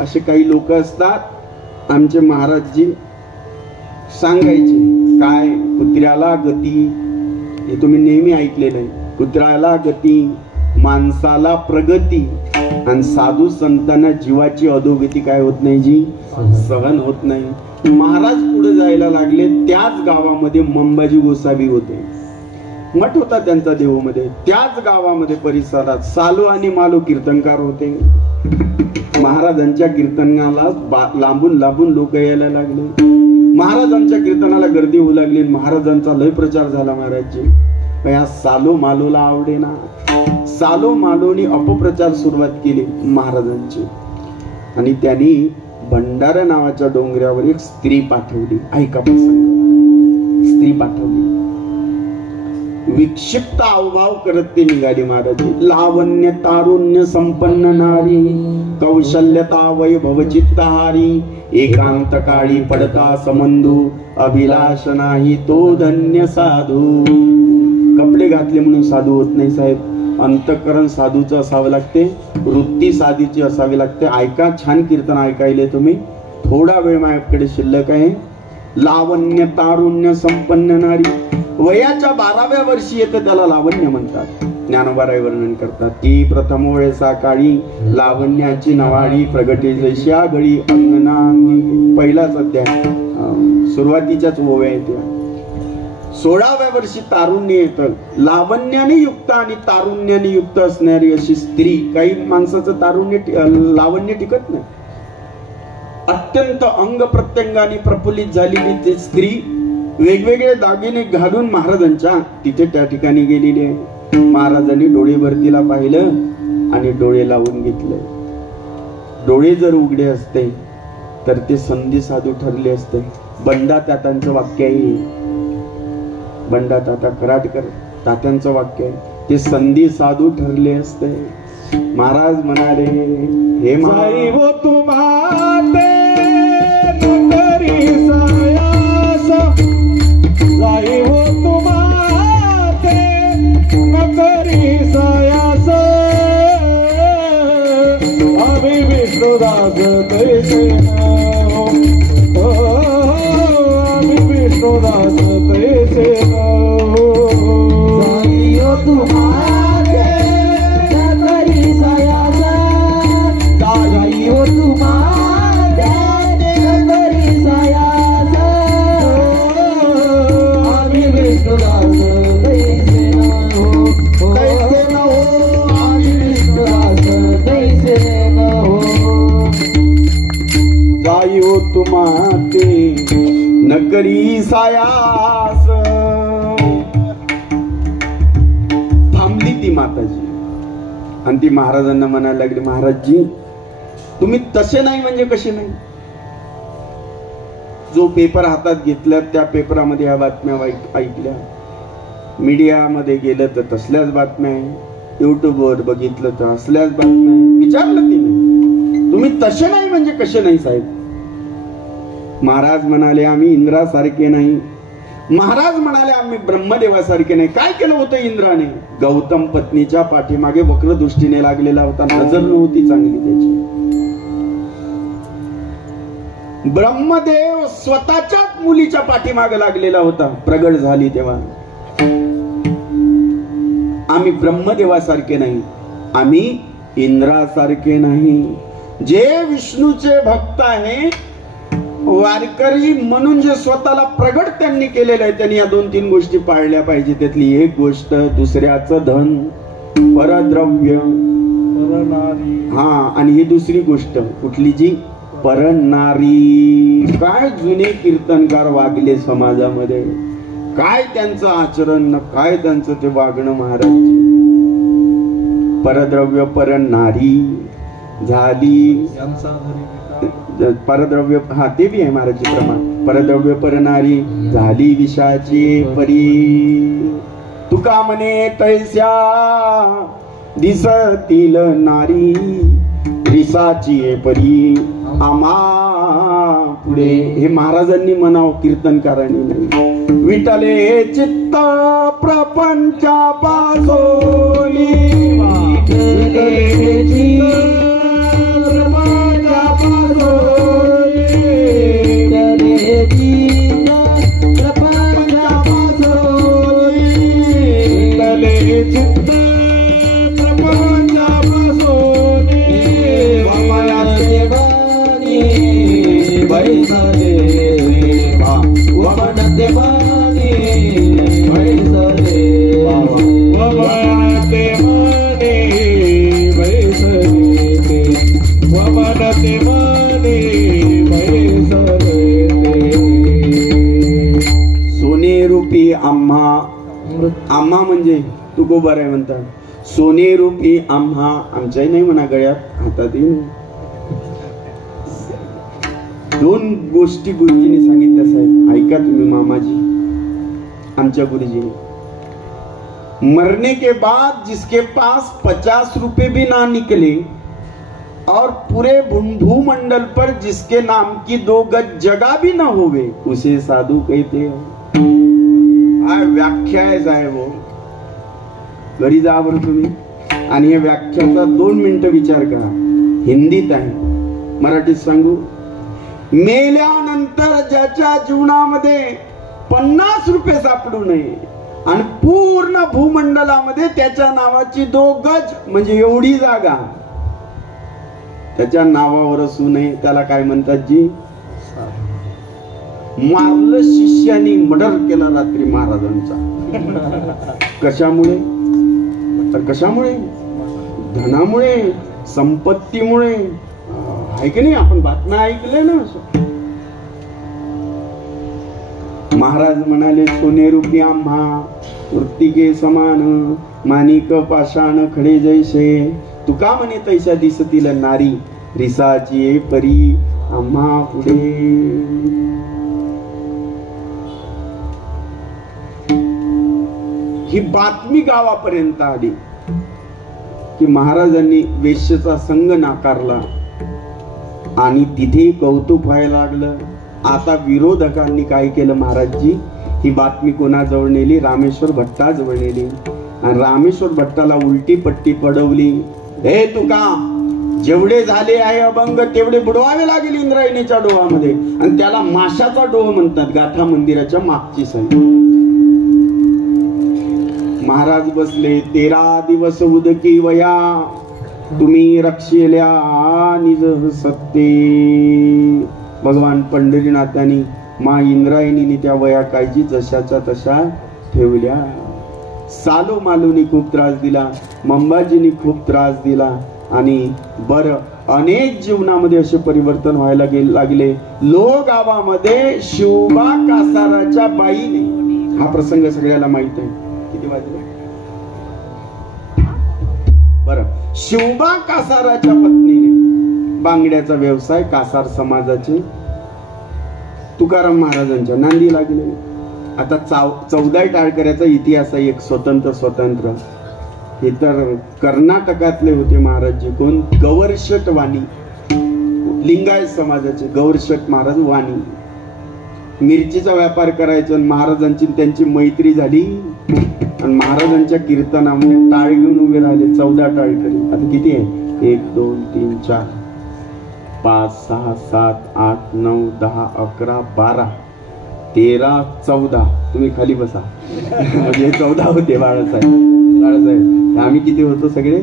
असे काही लोक असतात. आमचे महाराजजी सांगायचे काय, कुत्र्याला गती, हे तुम्ही नेहमी ऐकलेलं आहे, कुत्र्याला गती, माणसाला प्रगती, आणि साधू संतांना जीवाची अधोगती काय होत नाही, जी सहन होत नाही. महाराज पुढे जायला लागले. त्याच गावामध्ये मंबाजी गोसावी होते, मठ होता त्यांचा देऊमध्ये. त्याच गावामध्ये परिसरात सालू आणि मालू कीर्तनकार होते. महाराजांच्या कीर्तनाला लांबून लांबून लोक यायला लागले. महाराजांच्या कीर्तनाला गर्दी होऊ लागली. महाराजांचा लय प्रचार झाला महाराजजी. या सालो मालोला आवडेना. सालो मालोनी अपप्रचार सुरुवात केली महाराजांची, आणि त्यांनी भंडारा नावाच्या डोंगरावर एक स्त्री पाठवली. ऐका प्रसंग. स्त्री पाठवली, विक्षिप्त अवभाव करत ते निघाली महाराज. लावण्य तारुण्य संपन्न नारी, कौशल्यता वैभव चित्तहारी, एकांत काळी पडता समंधू, अभिलाष नाही तो धन्य साधू. कपडे घातले म्हणून साधू होत नाही साहेब. अंतःकरण साधूचं असावं लागते, वृत्ती साधीची असावी लागते. ऐका, छान कीर्तन ऐकायले तुम्ही. थोडा वेळ माझ्याकडे शिल्लक आहे. लावण्य तारुण्य संपन्न नारी, वयाच्या 12व्या वर्षी येतं त्याला लावण्य म्हणतात. ज्ञानोबाराय वर्णन करतात की प्रथम वेळेसा काळी, लावण्याची नवाळी, प्रगटे जैश्या गळी अंगनांगी. पहिलाच अध्याय, सुरुवातीच्याच ओव्या येत्या. 16व्या वर्षी तारुण्य येतं. लावण्याने युक्त आणि तारुण्याने युक्त असणारी अशी स्त्री. काही माणसाचं तारुण्य लावण्य टिकत नाही. अत्यंत अंग प्रत्यंगाने प्रफुल्लित झालेली ती स्त्री वेगवेगळे दागिने घालून महाराजांच्या तिथे त्या ठिकाणी गेलेली आहे. महाराजांनी डोळेभर तिला पाहिलं आणि डोळे लावून घेतले. डोळे जर उघडे असते तर ते संधी साधू ठरले असते. बंडा तात्यांचं वाक्य आहे. बंडा ताता कराडकर तात्यांचं वाक्य आहे. ते संधी साधू ठरले असते. महाराज म्हणाले, हे माई हो तुम्हाते नकरी सायास, जाई हो तुम्हाते नकरी सायास, आम्ही विष्णुदास तैसे हो, आम्ही विष्णुदास तैसे हो. जाई हो तुम्हाते नकरी सायास, जाई हो तुम्हाते नकरी सायास, आम्ही विष्णुदास तैसे हो, तैसे हो, आम्ही विष्णुदास तैसे हो. जाई हो तुम्हाते नकरी सायास. थांबली ती माताजी आणि ती महाराजांना म्हणायला लागली, महाराजजी तुम्ही तसे नाही म्हणजे कसे नाही. जो पेपर हातात घेतला त्या पेपरामध्ये ह्या बातम्या ऐकल्या. मीडियामध्ये गेलं तर तसल्याच बातम्या आहे. युट्यूबवर बघितलं तर असल्याच बातम्या आहे. विचारलं तिने, तुम्ही तसे नाही म्हणजे कसे नाही साहेब. महाराज म्हणाले, आम्ही इंद्रासारखे नाही. महाराज म्हणाले आम्ही ब्रह्मदेवासारखे नाही. काय केलं होतं इंद्राने? गौतम पत्नीच्या पाठीमागे वक्र दृष्टीने लागलेला होता, नजर नव्हती चांगली त्याची. ब्रह्मदेव स्वतःच्याच मुलीच्या पाठीमागे लागलेला होता. प्रगट झाली तेव्हा आम्ही ब्रह्मदेवासारखे नाही, आम्ही इंद्रासारखे नाही. जे विष्णूचे भक्त आहे, वारकरी म्हणून जे स्वतःला प्रगट त्यांनी केलेलं आहे, त्यांनी या 2-3 गोष्टी पाळल्या पाहिजे. त्यातली एक गोष्ट दुसऱ्याचं धन, परद्रव्य, हा, आणि ही दुसरी गोष्ट कुठली जी? परनारी. काय जुने कीर्तनकार वागले समाजामध्ये, काय त्यांचं आचरण, काय त्यांचं ते वागणं महाराज. परद्रव्य परनारी झाली. परद्रव्य, हा ते बी आहे महाराजची प्रमाण. परद्रव्य परनारी झाली विषाची परी. तुका म्हणे तैस्या दिसतील नारी, रिसाची परी आम्हा पुढे. हे महाराजांनी म्हणावं, कीर्तनकारांनी नाही. विठले चित्त प्रपंचा पासोनी, विठले चित्त प्रपंचा पासोनी, विठले चित्त प्रपंचा पासोनी, विठले चित्त प्रपंचा पासोनी. वमनाते बानी बैसले देवा, वमनाते बानी बैसले देवा, वमनाते बानी बैसले देवा, वमनाते बानी बैसले देवा. सोने रूपी आम्हा, आम्हा म्हणजे तुकोबार आहे म्हणतात. सोने रूपी आम्हा, आमच्याही नाही म्हणा, गळ्यात हातात येईल. 2 गोष्टी गुरुजींनी सांगितल्या साहेब, ऐका तुम्ही मामाजी, आमच्या गुरुजीने. मरने के बाद जिसके पास 50 रुपए भी ना निकले और पूरे भूमंडल पर जिसके नाम की 2 गज जगह भी ना होवे, उसे साधू कहते हैं. व्याख्या आहे साहेब, घरी जा बरं तुम्ही, आणि या व्याख्याचा 2 मिनिटं विचार करा. हिंदीत आहे, मराठीत सांगू. मेल्यानंतर ज्याच्या जीवनामध्ये 50 रुपये सापडू नये आणि पूर्ण भूमंडलामध्ये त्याच्या नावाची 2 गज म्हणजे एवढी जागा त्याच्या नावावर असू नये, त्याला काय म्हणतात जी? मारलं शिष्यानी, मर्डर केला रात्री महाराजांचा. कशामुळे? तर कशामुळे? धनामुळे, संपत्तीमुळे. ऐक नाही, आपण बातम्या ऐकले ना. महाराज म्हणाले सोने रूपी आम्हा, वृत्तिके समान, माणिक पाषाण खडे जैसे. तुका म्हणे तैशा दिसतील नारी, रिसाची परी आम्हा पुढे. ही बातमी गावापर्यंत आली की महाराजांनी वेश्येचा संघ नाकारला आणि तिथे कौतुक व्हायला लागलं. आता विरोधकांनी काय केलं महाराजजी? ही बातमी कोणाजवळ नेली? रामेश्वर भट्टाजवळ नेली आणि रामेश्वर भट्टाला उलटी पट्टी पडवली. हे तुका, जेवढे झाले आहे अभंग तेवढे बुडवावे लागेल इंद्रायणीच्या डोहामध्ये, आणि त्याला माशाचा डोह म्हणतात, गाथा मंदिराच्या मागची साईड. महाराज बसले. 13 दिवस उदकी वया, तुम्ही रक्षेल्या निज सत्ते. भगवान पंढरीनाथांनी मा इंद्रायणीने त्या वया कायजी जशाच्या तशा ठेवल्या. सालो मालूनी खूप त्रास दिला, मंबाजींनी खूप त्रास दिला, आणि बरं अनेक जीवनामध्ये असे परिवर्तन व्हायला लागले. लोगावामध्ये शिवबा कासाराच्या बाईने, हा प्रसंग सगळ्याला माहित आहे. किती वाजले? बरं, शिवबा कासाराच्या पत्नीने बांगड्याचा व्यवसाय, कासार समाजाचे तुकाराम महाराजांच्या नांदी लागले. आता 14 टाळकऱ्याचा इतिहास आहे, एक स्वतंत्र. हे तर कर्नाटकातले होते महाराजजी. कोण? गवरशट वाणी, लिंगायत समाजाचे गवरशट महाराज वाणी. मिरचीचा व्यापार करायचा आणि महाराजांची त्यांची मैत्री झाली आणि महाराजांच्या कीर्तनामध्ये टाळ घेऊन उभे राहिले 14 टाळकरी. आता किती आहे? 1 2 3 4 5 6 7 8 9 10 11 12 13 14. तुम्ही खाली बसा. म्हणजे 14 होते बाळासाहेब. आम्ही किती होतो सगळे?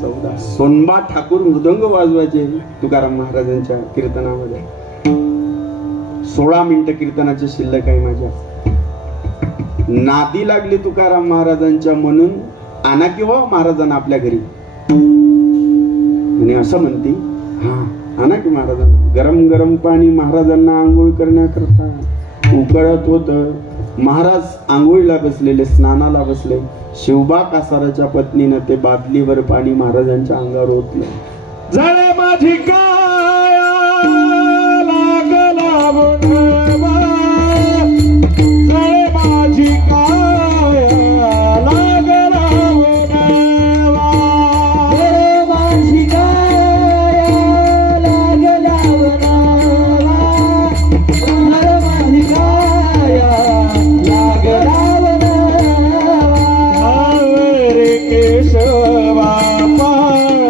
14. सोनबा ठाकूर मृदंग वाजवायचे तुकाराम महाराजांच्या कीर्तनामध्ये. 16 मिनिटं कीर्तनाचे शिल्लक आहे माझ्या. नादी लागली तुकाराम महाराजांच्या म्हणून आणा किंवा महाराजांना आपल्या घरी. आणि असं म्हणते, हा आणा की महाराजांना. गरम गरम पाणी महाराजांना आंघोळ करण्याकरता उकळत होत. महाराज आंघोळीला बसलेले, स्नानाला बसले. शिवबा कासाराच्या पत्नीनं ते बादलीवर पाणी महाराजांच्या अंगावर ओतलं. झाले माझी काया लागला मुनवा, झाले माझी काया लागला मुनवा, झाले माझी काया लागला मुनवा, झाले माझी काया लागला मुनवा. हरे केशवा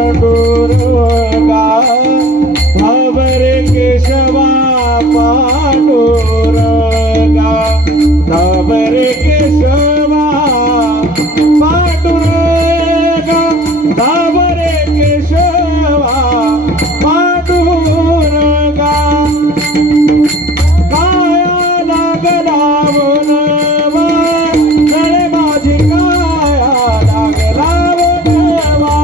पांडुरंगा, हरे केशवा पांडुरंगा, हरे केशवा पांडुरंगा, हरे केशवा पांडुरंगा. काया लागला मुनवा, झाले माझी काया लागला मुनवा,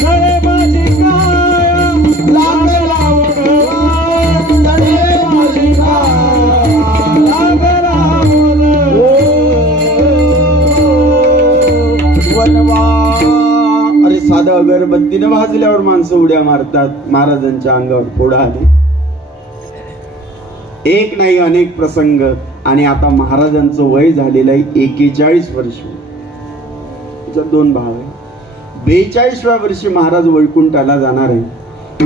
झाले माझी काया लागला मुनवा, झाले माझी काया लागला मुनवा. अरे साधं अगरबत्तीनं भाजल्यावर माणसं उड्या मारतात. महाराजांच्या अंगावर फोडा आले. एक नाही अनेक प्रसंग. आणि आता महाराजांचं वय झालेलं आहे 41 वर्ष. त्याच्यात 2 भाव आहे. 42व्या वर्षी महाराज वैकुंठाला जाणार आहे.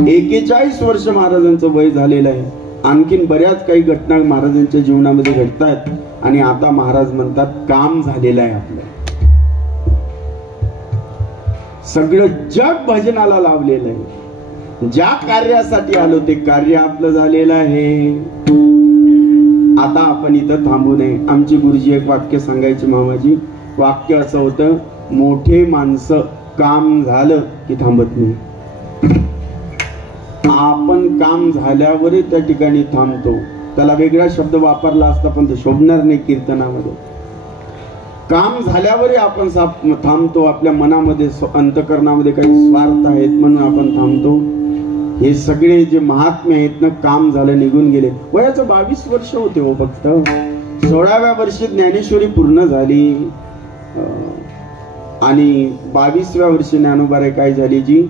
41 वर्ष महाराजांचं वय झालेलं आहे. आणखीन बऱ्याच काही घटना महाराजांच्या जीवनामध्ये घडतात. आणि आता महाराज म्हणतात काम झालेलं आहे आपलं. सगळं जग भजनाला लावलेलं आहे. ज्या कार्यासाठी आलो ते कार्य आपलं झालेलं आहे. आता आपण इथं थांबू नये. आमची गुरुजी एक वाक्य सांगायची मामाजी. वाक्य असं होतं, मोठे माणसं काम झालं की थांबत नाही. आपण काम झाल्यावरही त्या ठिकाणी थांबतो. त्याला वेगळा शब्द वापरला असता पण तो शोभणार नाही कीर्तनामध्ये. काम झाल्यावरही आपण थांबतो. आपल्या मनामध्ये अंतकरणामध्ये काही स्वार्थ आहेत म्हणून आपण थांबतो. हे सगळे जे महात्मे आहेत ना, काम झालं निघून गेले. वयाचं 22 वर्ष होते हो फक्त. 16व्या वर्षी ज्ञानेश्वरी पूर्ण झाली आणि 22व्या वर्षी ज्ञानोबाराय काय झाली जी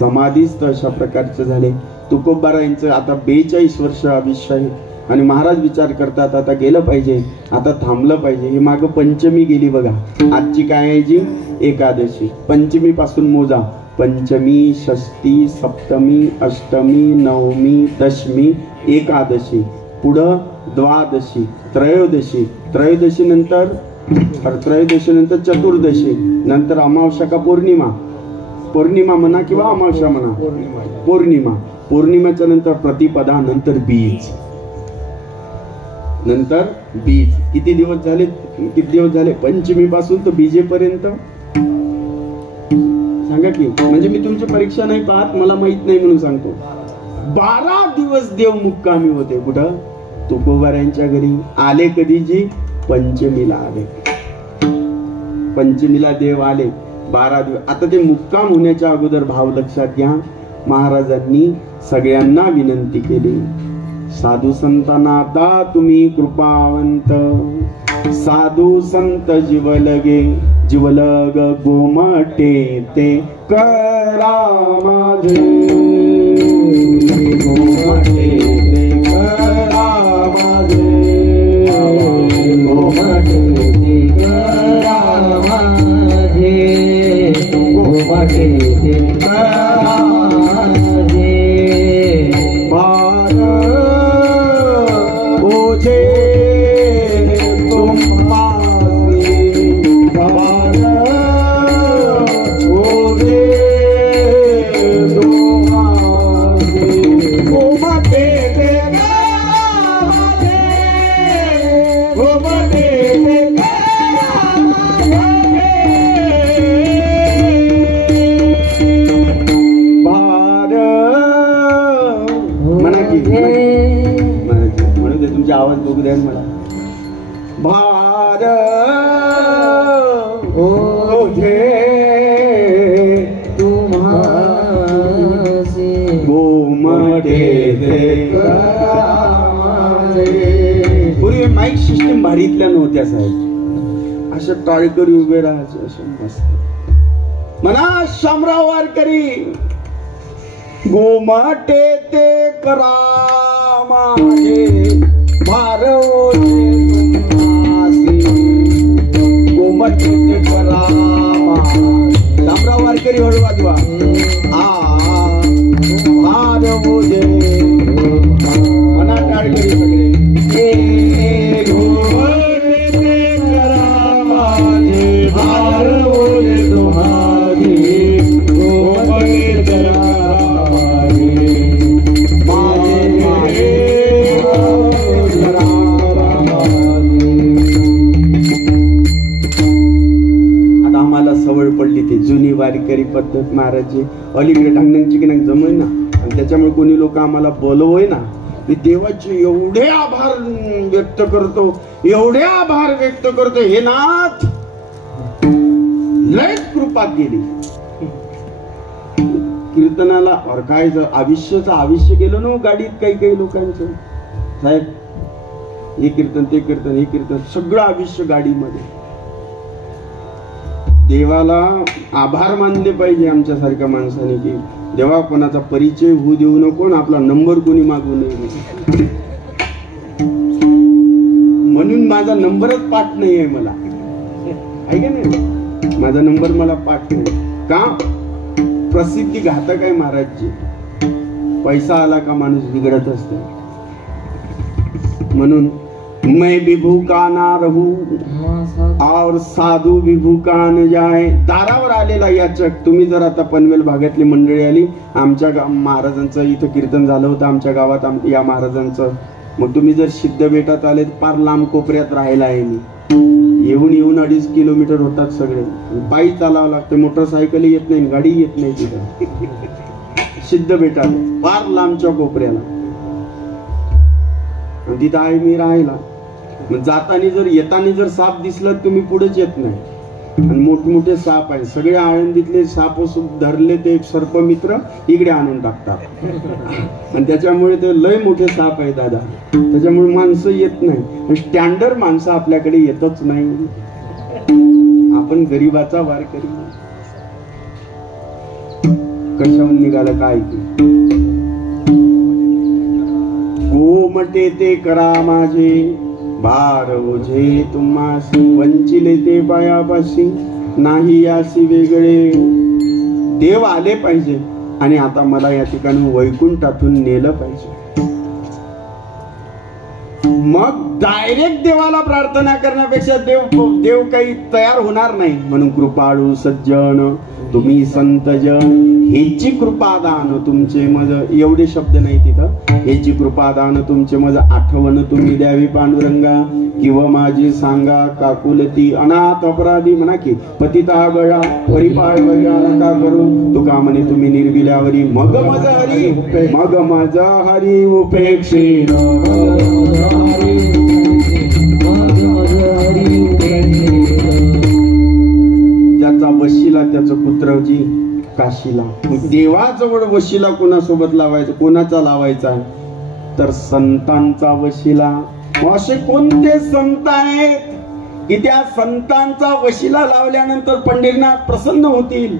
समाधीस्थ अशा प्रकारचे झाले. तुकोबारायांचं आता 42 वर्ष आयुष्य आहे. आणि महाराज विचार करतात आता गेलं पाहिजे, आता थांबलं पाहिजे. ही मागं पंचमी गेली बघा. आजची काय आहे जी एकादशी. पंचमी पासून मोजा. पंचमी, षष्ठी, सप्तमी, अष्टमी, नवमी, दशमी, एकादशी. पुढं द्वादशी, त्रयोदशी, त्रयोदशी नंतर चतुर्दशी, नंतर अमावस्या का पौर्णिमा. पौर्णिमा म्हणा किंवा अमावस्या म्हणा. पौर्णिमा. पौर्णिमेच्या नंतर प्रतिपदा, नंतर बीज. नंतर बीज. किती दिवस झाले पंचमी पासून तर बीजेपर्यंत सांगा की. म्हणजे मी तुमची परीक्षा नाही पाहत, मला माहित नाही म्हणून सांगतो. 12 दिवस देव मुक्कामी होते. कुठं? तुकोबारायांच्या घरी. आले कधी जी? पंचमीला आले. पंचमीला देव आले. 12 दिवस. आता ते मुक्काम होण्याच्या अगोदर भाव लक्षात घ्या. महाराजांनी सगळ्यांना विनंती केली, साधू संतांना आता तुम्ही कृपावंत. साधू संत जीवलग गोमटे ते करा माझे. गोमटे ते करा माझे. गोमटे ते करा माझे. गोमटे ते करा माझे. ओझे माईक सिस्टीम भारीतल्या नव्हत्या साहेब. अशा टाळकरी उभे राहायचे अशा मस्त म्हणा शामराव वारकरी गोमाटे ते करा माझे भारवले गोमाटे ते करा शामराव वारकरी हळू वाजवा भारवले म्हणा टाळकरी सगळे गोमाटे ते करा माझे भारवले तुम्हारी गोमाटे ते सवय पडली ते जुनी वारकरी पद्धत महाराजची अलीकडे ढांगणांची की नाही जमय ना आणि त्याच्यामुळे कोणी लोक आम्हाला बोलवय ना मी देवाचे एवढे आभार व्यक्त करतो एवढे आभार व्यक्त करतो हे नाथ लयच कृपा केली. कीर्तनाला और काय आयुष्याचं आयुष्य गेलं ना गाडीत काही लोकांचं साहेब हे कीर्तन ते कीर्तन हे कीर्तन सगळं आयुष्य गाडीमध्ये. देवाला आभार मानले पाहिजे आमच्यासारख्या माणसाने की देवा कोणाचा परिचय होऊ देऊ नको आपला नंबर कोणी मागू नये म्हणून माझा नंबरच पाठ नाहीये मला आहे का नाही माझा नंबर मला पाठ नाही का प्रसिद्धी घातक आहे महाराजची. पैसा आला का माणूस बिघडत असते म्हणून मैं भी भूखा ना रहूं और साधू भी भूखा न जाए. दारावर आलेला याचक तुम्ही जर आता पनवेल भागातली मंडळी आली आमच्या महाराजांचं इथं कीर्तन झालं होतं आमच्या गावात या महाराजांचं मग तुम्ही जर सिद्ध बेटात आले पार लांब कोपऱ्यात राहायला आहे मी येऊन 2.5 किलोमीटर होतात सगळे पायी चालावं लागतं मोटरसायकल येत नाही गाडी येत नाही तिथं सिद्ध बेटात पार लांबच्या कोपऱ्याला तिथं आहे मी राहायला. मग जाताना जर येताना जर साप दिसला तुम्ही पुढेच येत नाही आणि मोठमोठे साप आहे सगळे आळंदीतले साप धरले ते सर्पमित्र इकडे आणून टाकतात आणि त्याच्यामुळे ते लय मोठे साप आहे दादा त्याच्यामुळे माणसं येत नाही स्टँडर्ड माणसं आपल्याकडे येतच नाही. आपण गरीबाचा वारकरी कशाहून निघालं काय गोमटे ते करा माझे भार ओझे तुम्हासी वंचिले ते पायापाशी नाही यासी वेगळे. देव आले पाहिजे आणि आता मला या ठिकाणी वैकुंठातून नेलं पाहिजे. मग डायरेक्ट देवाला प्रार्थना करण्यापेक्षा देव काही तयार होणार नाही म्हणून कृपाळू सज्जन तुम्ही संतजन हेची कृपादान तुमचे मज एवढे शब्द नाही तिथं हेची कृपादान तुमचे मज आठवण तुम्ही द्यावी पांडुरंगा किंवा माझी सांगा काकुलती अनाथ अपराधी म्हणा की पतिता गळा परिपाळ गळा नका करू तुका म्हणे तुम्ही निर्विल्यावरी मग मज हरी उपेक्षे ज्याचा वशिला त्याचं पुत्रजी काशीला. देवाजवळ वशिला कोणासोबत लावायचा कोणाचा लावायचा तर संतांचा वशिला. असे कोणते संत आहेत की त्या संतांचा वशिला लावल्यानंतर पंढरीनाथ प्रसन्न होतील.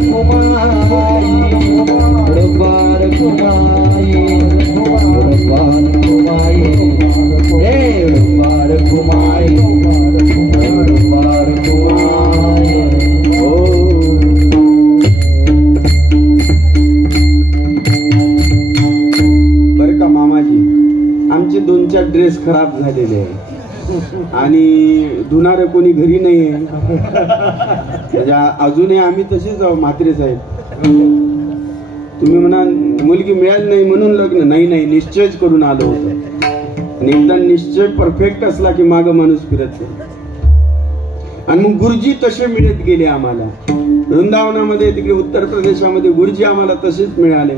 कुमाई उडबार कुमाई उडबार कुमाई हे उडबार कुमाई उडबार कुमाई ओ बर का मामाजी, आमचे 2-4 ड्रेस खराब झालेले आहे आणि धुणार कोणी घरी नाहीये. अजूनही आम्ही तसेच आहोत म्हात्रे साहेब. तुम्ही म्हणा मुलगी मिळाली नाही म्हणून लग्न नाही, निश्चयच करून आलो होतो. आणि एकदा निश्चय परफेक्ट असला की माग माणूस फिरत नाही. आणि मग गुरुजी तसे मिळत गेले आम्हाला. वृंदावनामध्ये तिकडे उत्तर प्रदेशामध्ये गुरुजी आम्हाला तसेच मिळाले.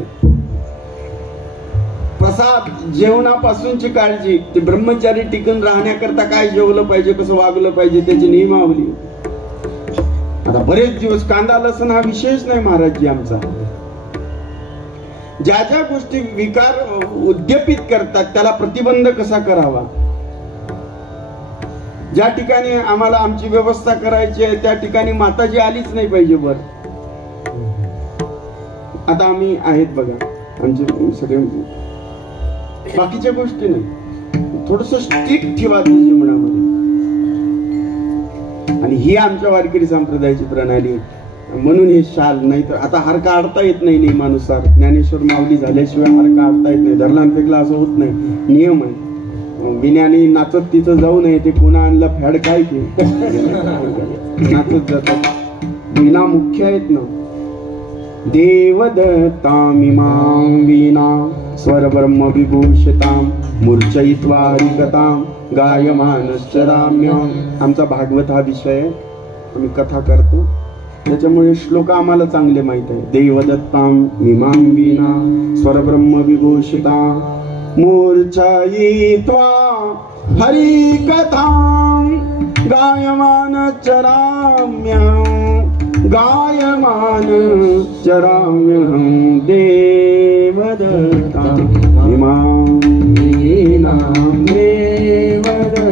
प्रसाद जेवणापासूनची काळजी, ते ब्रह्मचारी टिकून राहण्याकरता काय जेवलं पाहिजे, कसं वागलं पाहिजे त्याची नियमावली. आता बरेच दिवस कांदा लसण हा विषयच नाही महाराजजी आमचा. ज्या ज्या गोष्टी विकार उद्दीपित करतात त्याला प्रतिबंध कसा करावा, ज्या ठिकाणी आम्हाला आमची व्यवस्था करायची आहे त्या ठिकाणी माताजी आलीच नाही पाहिजे. बर आता आम्ही आहेत बघा, आमचे सगळे बाकीच्या गोष्टी नाही, थोडस स्ट्रिक्ट ठेवा जीवनामध्ये. आणि ही आमच्या वारकरी संप्रदायाची प्रणाली. म्हणून हे शाल, नाही तर आता हार काढता येत नाही नियमानुसार. ज्ञानेश्वर माऊली झाल्याशिवाय हार काढता येत नाही. धरला फेकला असं होत नाही, नियम आहे. विण्याने नाचत तिथं जाऊ नये, ते कोणा आणला फॅड काय की नाचत जातात. विना मुख्य आहेत ना. देवदत्तामिमां वीणा स्वर ब्रह्म विभूषितां मूर्छयित्वा हरिकथां गायमानश्चराम्यं. आमचा भागवत हा विषय, आम्ही कथा करतो त्याच्यामुळे श्लोक आम्हाला चांगले माहित आहे. देवदत्तामिमां वीणा स्वर ब्रह्म विभूषितां मूर्छयित्वा हरिकथां गायमानश्चराम्यं गायमान चराम्यहं देवदत्तामिमां वीणां देवदत्तां.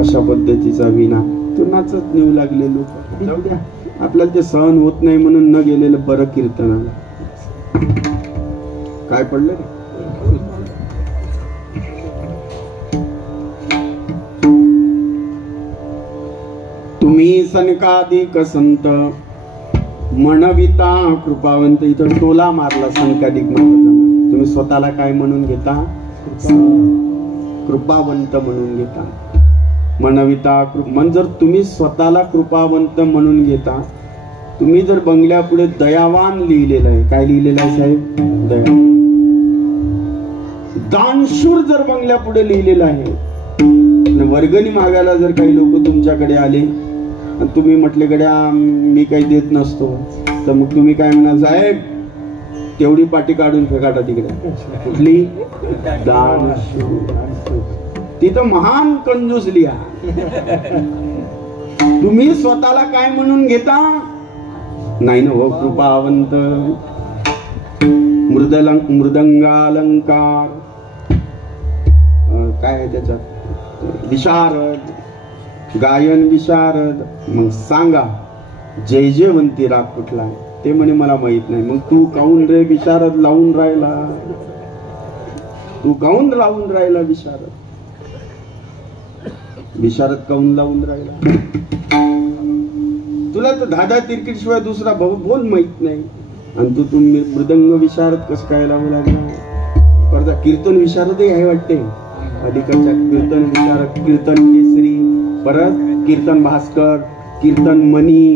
अशा पद्धतीचा विना तो नाचत नेऊ लागले लोक. जाऊ द्या, आपल्याला ते सहन होत नाही म्हणून न गेलेलं बरं कीर्तनाला. काय पडलं रे? तुम्ही सनकादिक संत म्हणविता कृपावंत. इथं टोला मारला सनकादिक महाराजांना. तुम्ही स्वतःला काय म्हणून घेता? कृपावंत म्हणून घेता. म्हणविता म्हणजे जर तुम्ही स्वतःला कृपावंत म्हणून घेता, तुम्ही जर बंगल्यापुढे दयावान लिहिलेलं आहे, काय लिहिलेलं आहे साहेब? दया. दानशूर जर बंगल्यापुढे लिहिलेलं आहे, वर्गणी मागायला जर काही लोक तुमच्याकडे आले आणि तुम्ही म्हटले गड्या मी काही देत नसतो, तर मग तुम्ही काय म्हणा, साहेब तेवढी पाटी काढून फेकाटा तिकडे. कुठली? दानशूर. तिथं महान कंजूस लिहा. तुम्ही स्वतःला काय म्हणून घेता? नाही ना हो, कृपावंत. मृदंगालंकार काय आहे त्याच्यात? विशारद, गायन विशारद. मग सांगा जय जयवंती राग कुठला आहे ते म्हणे मला माहित नाही. मग तू काऊन रे विशारद लावून राहिला? तू काऊन लावून राहिला विशारद? विशारद काऊन लावून राहिला? तुला तर धादा तिरकीशिवाय दुसरा बोल माहित नाही आणि तू तुम्ही मृदंग विशारद कसं काय लावू लागला? परत कीर्तन विशारद आहे वाटते. अधिकाच्या कीर्तन विशारद, कीर्तन केसरी, परत कीर्तन भास्कर, कीर्तन मणी.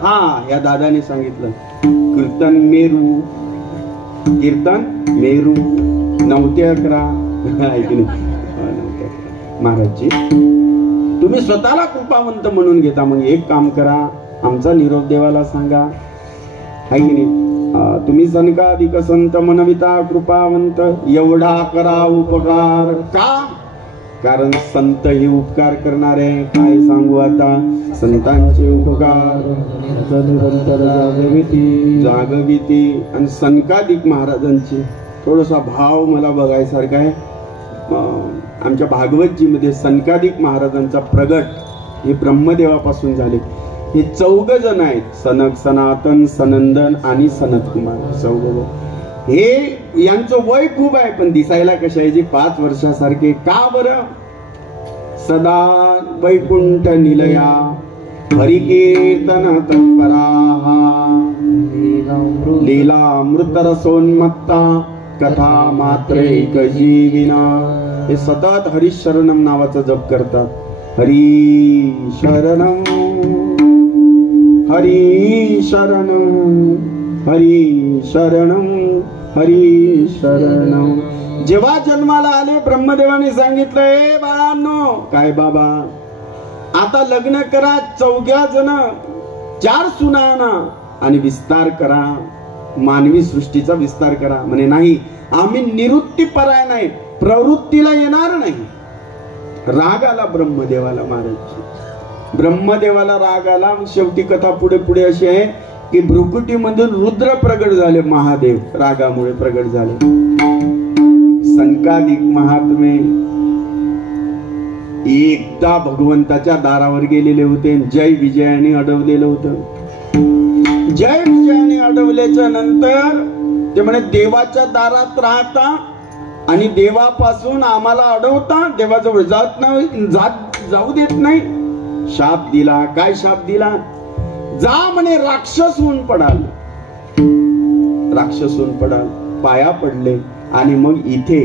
हा या दादाने सांगितलं. कीर्तन मेरू, कीर्तन मेरू 9 ते 11. महाराजजी तुम्ही स्वतःला कृपावंत म्हणून घेता. मग एक काम करा, आमचा निरोप देवाला सांगा, हाय की नाही? तुम्ही सनकादिक संत म्हणविता कृपावंत, एवढा करा उपकार. का? कारण संत हे उपकार करणारे. काय सांगू आता? संतांचे उपकार निरंतर जागविती. आणि सनकादिक महाराजांची थोडासा भाव मला बघायसारखा आहे. आमच्या भागवतजीमध्ये सनकादिक महाराजांचा प्रगट हे ब्रह्मदेवापासून झाले. हे 14 जण आहेत, सनक, सनातन, सनंदन आणि सनत कुमार. 14 हे यांचं वय खूप आहे, पण दिसायला कशा आहे, 5 वर्षासारखे. का बरं? सदा वैकुंठ निलया हरिकीर्तन तत्पराः लीलामृत रसोन्मत्ता कथा मात्रैक जीविना. हे सतत हरिशरणम नावाचा जप करतात. हरी शरणम हरी शरणम हरी शरणम हरी शरणम. जेव्हा जन्माला आले ब्रह्मदेवाने सांगितलंय, बाळांनो, काय बाबा, आता लग्न करा, 14 जण, 4 सुना आणा आणि विस्तार करा, मानवी सृष्टीचा विस्तार करा. म्हणे नाही, आम्ही निवृत्तीपराय नाही, प्रवृत्तीला येणार नाही. राग आला ब्रह्मदेवाला. महाराज ब्रह्मदेवाला राग आला. शेवटी कथा पुढे पुढे अशी आहे की भ्रुकुटीमधून रुद्र प्रगट झाले, महादेव रागामुळे प्रगट झाले. संकादिक महात्मे एकदा भगवंताच्या दारावर गेलेले होते. जय विजयाने अडवलेलं होतं. जय विजयाने अडवल्याच्या नंतर ते म्हणे, देवाच्या दारात राहता आणि देवापासून आम्हाला अडवता, देवाजवळ जाऊ देत नाही. शाप दिला. काय शाप दिला? जा म्हणे, राक्षस होऊन पडाल. राक्षस होऊन पडाल. पाया पडले आणि मग इथे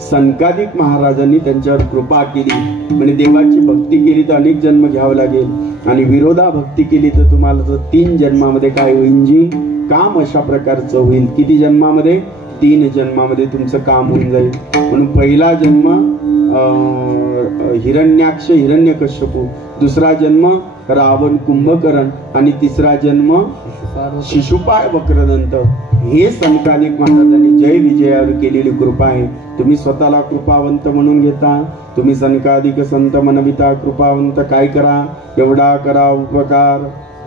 संकादिक महाराजांनी त्यांच्यावर कृपा केली. म्हणजे देवाची भक्ती केली तर अनेक जन्म घ्यावं लागेल, आणि विरोधा भक्ती केली तर तुम्हाला तर 3 जन्मामध्ये काय होईल जी काम अशा प्रकारचं होईल. किती जन्मामध्ये? 3 जन्मामध्ये तुमचं काम होऊन जाईल. म्हणून पहिला जन्म हिरण्याक्ष हिरण्यकश्यपू, दुसरा जन्म रावण कुंभकर्ण आणि तिसरा जन्म शिशुपाळ वक्रदंत. हे संकालिक महाराजांनी जय विजयावर केलेली कृपा आहे. तुम्ही स्वतःला कृपावंत म्हणून घेता. तुम्ही संकादिक संत मनविता कृपावंत. काय करा? एवढा करा उपकार.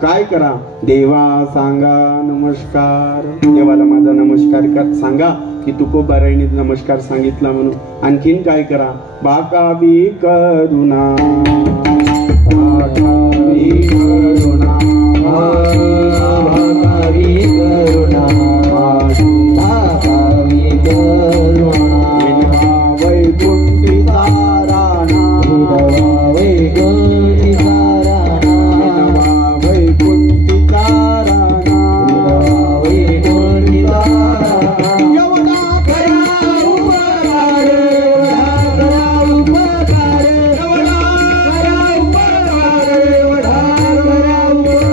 काय करा? देवा सांगा नमस्कार. देवाला माझा नमस्कार सांगा की तुकोबारायणी नमस्कार सांगितला म्हणून. आणखीन काय करा? बाकावी करुणा, बाकावी करुणा, बाकावी करुणा, बाकावी करुणा. वैकुंठी ताराणा, वैकुंठी ताराणा, वैकुंठी ताराणा, वैकुंठी ताराणा. एवढा करा उपकार, एवढा करा उपकार, एवढा करा उपकार, एवढा करा उपकार,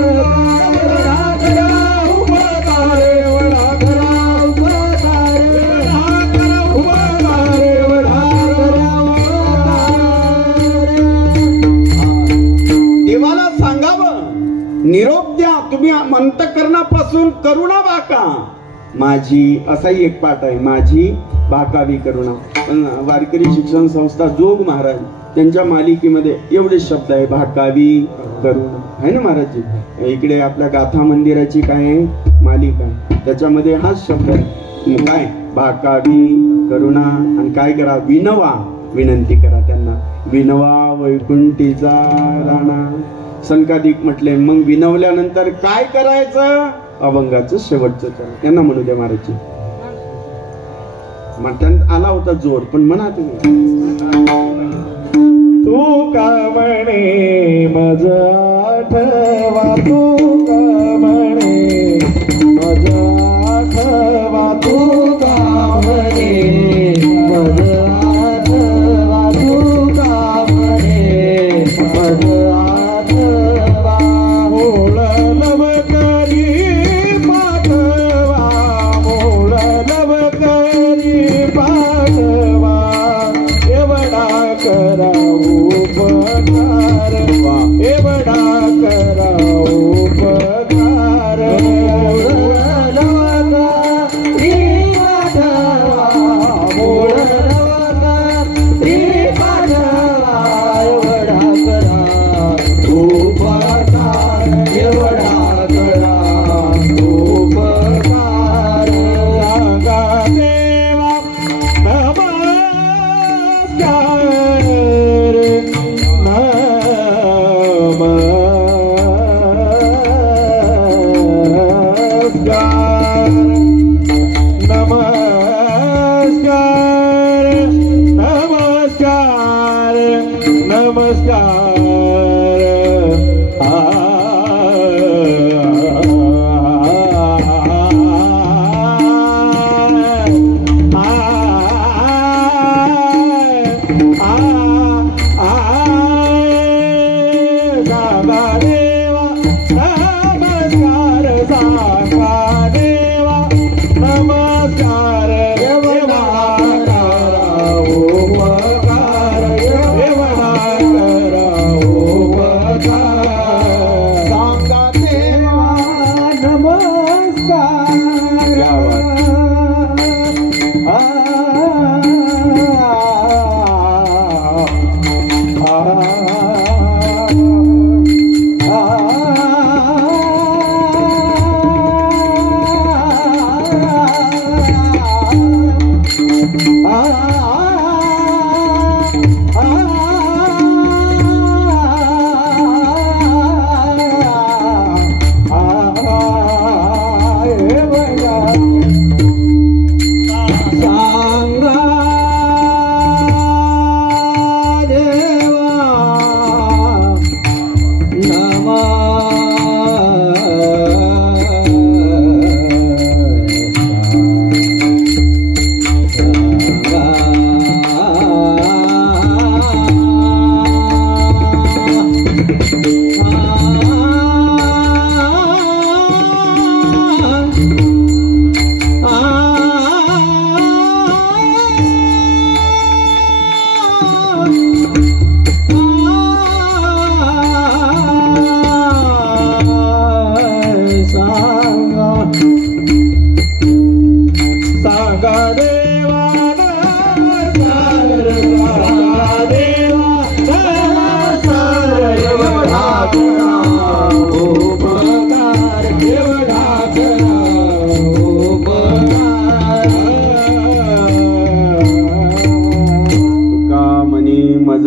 एवढा करा उपकार, एवढा करा उपकार, एवढा करा उपकार. देवाला सांगावं, निरोप द्या. तुम्ही अंतःकरणापासून करुणा बाका माझी. असाही एक पाठ आहे, माझी बाकावी करुणा. पण वारकरी शिक्षण संस्था जोग महाराज त्यांच्या मालिकेमध्ये एवढे शब्द आहे, बाकावी करुणा आहे ना महाराजजी. इकडे आपल्या गाथा मंदिराची काय आहे मालिका, त्याच्यामध्ये हाच शब्द आहे. काय? बाकावी करुणा. आणि काय करा? विनवा, विनंती करा त्यांना. विनवा वैकुंठीचा राणा. संकादिक म्हटले. मग विनवल्यानंतर काय करायचं? अभंगाचं शेवटचं चरण. त्यांना म्हणू द्या महाराजजी. त्यांना आला होता जोर, पण म्हणा तुम्ही. तू का म्हणे मज आठवा, तू का म्हणे मज आठवा, तू का म्हणे मज आठवा, तू का म्हणे मज आठवा. मूळ नवकरी पाठवा, मूळ नवकरी पाठवा. एवढा करा उपकार, एवढा करा उपकार.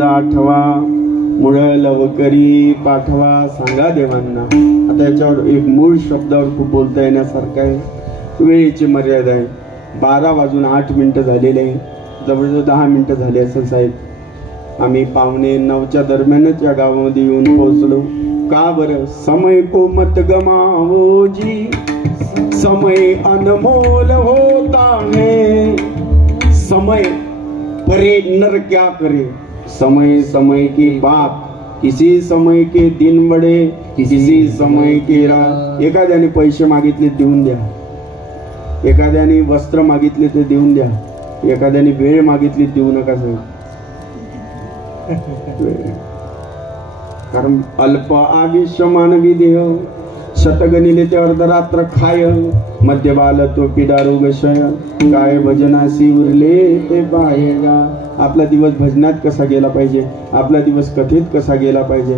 आठवा मुळ लवकरी पाठवा सांगा देवांना. आता याच्यावर एक मूळ शब्दावर खूप बोलता येण्यासारखं आहे. वेळेची मर्यादा आहे. 12:08 झालेले आहे. जवळजवळ 10 मिनिटं झाले असेल साहेब. आम्ही 8:45 दरम्यानच या गावामध्ये येऊन पोहोचलो. का बरं? समय को मत गमावो जी, समय अनमोल होता है. समय परे नर क्या करे, समय समय की बात, किसी समय के दिन बडे, किसी समय के रात. एखाद्याने पैसे मागितले देऊन द्या, एखाद्याने वस्त्र मागितले ते देऊन द्या, एखाद्याने वेळ मागितली देऊ नका साहेब. कारण अल्प आयुष्य मानवी देह, शतगणिले ते अर्धरात्र खाय, मध्यबाल तो पिडारो गशय, काय भजनासी उरले ते पाहेगा. आपला दिवस भजनात कसा गेला पाहिजे, आपला दिवस कथेत कसा गेला पाहिजे,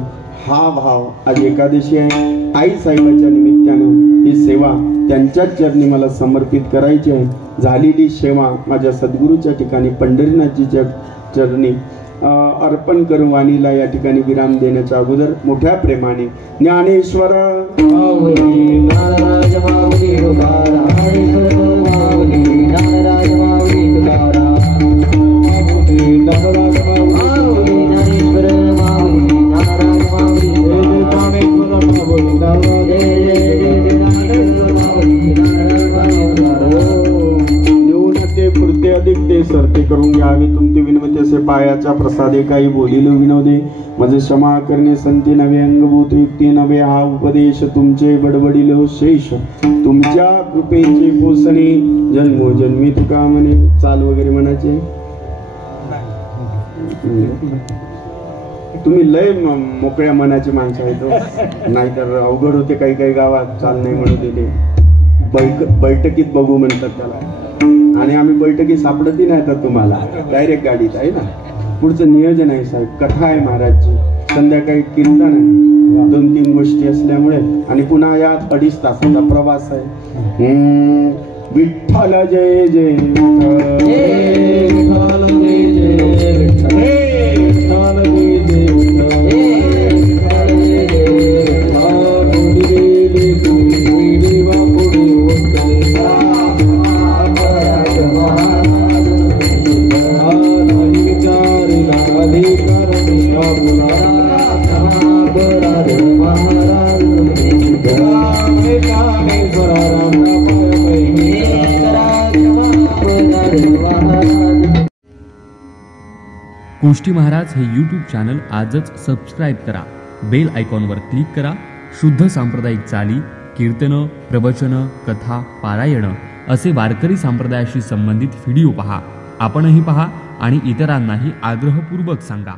हा भाव आज एकादशी आहे. आई साहेबांच्या निमित्तानं ही सेवा त्यांच्याच चरणी मला समर्पित करायची आहे. झालेली सेवा माझ्या सद्गुरूच्या ठिकाणी पंढरीनाथजीच्या चरणी अर्पण करून वाणीला या ठिकाणी विराम देण्याच्या अगोदर मोठ्या प्रेमाने ज्ञानेश्वर अधिक ते सरते करून घ्यावे. तुमचे विनवते असे पायाच्या प्रसादे काही बोलिलो विनोदे, माझे क्षमा करणे संती नवे, अंगभूत युक्ती नवे, हा उपदेश तुमचे बडबडिलो शेष, तुमच्या कृपेचे पोसणे जन्मोजन्मी तुका म्हणे. चाल वगैरे म्हणायचे तुम्ही लय मोकळ्या मनाची माणसं आहेत, नाहीतर अवघड होते. काही काही गावात चाल नाही म्हणू दिले, बैठकीत बघू म्हणतात त्याला. आणि आम्ही बैठकी सापडतही नाही तर तुम्हाला डायरेक्ट गाडीत आहे ना. पुढचं नियोजन आहे साहेब. कथा आहे महाराजची, संध्याकाळी कीर्तन आहे, 2-3 गोष्टी असल्यामुळे आणि पुन्हा यात 2.5 तासाचा प्रवास आहे. विठ्ठल जय जय गोष्टी महाराज हे यूट्यूब चॅनल आजच सबस्क्राईब करा. बेल आयकॉनवर क्लिक करा. शुद्ध सांप्रदायिक चाली, कीर्तनं, प्रवचनं, कथा, पारायणं असे वारकरी संप्रदायाशी संबंधित व्हिडिओ पहा. आपणही पहा आणि इतरांनाही आग्रहपूर्वक सांगा.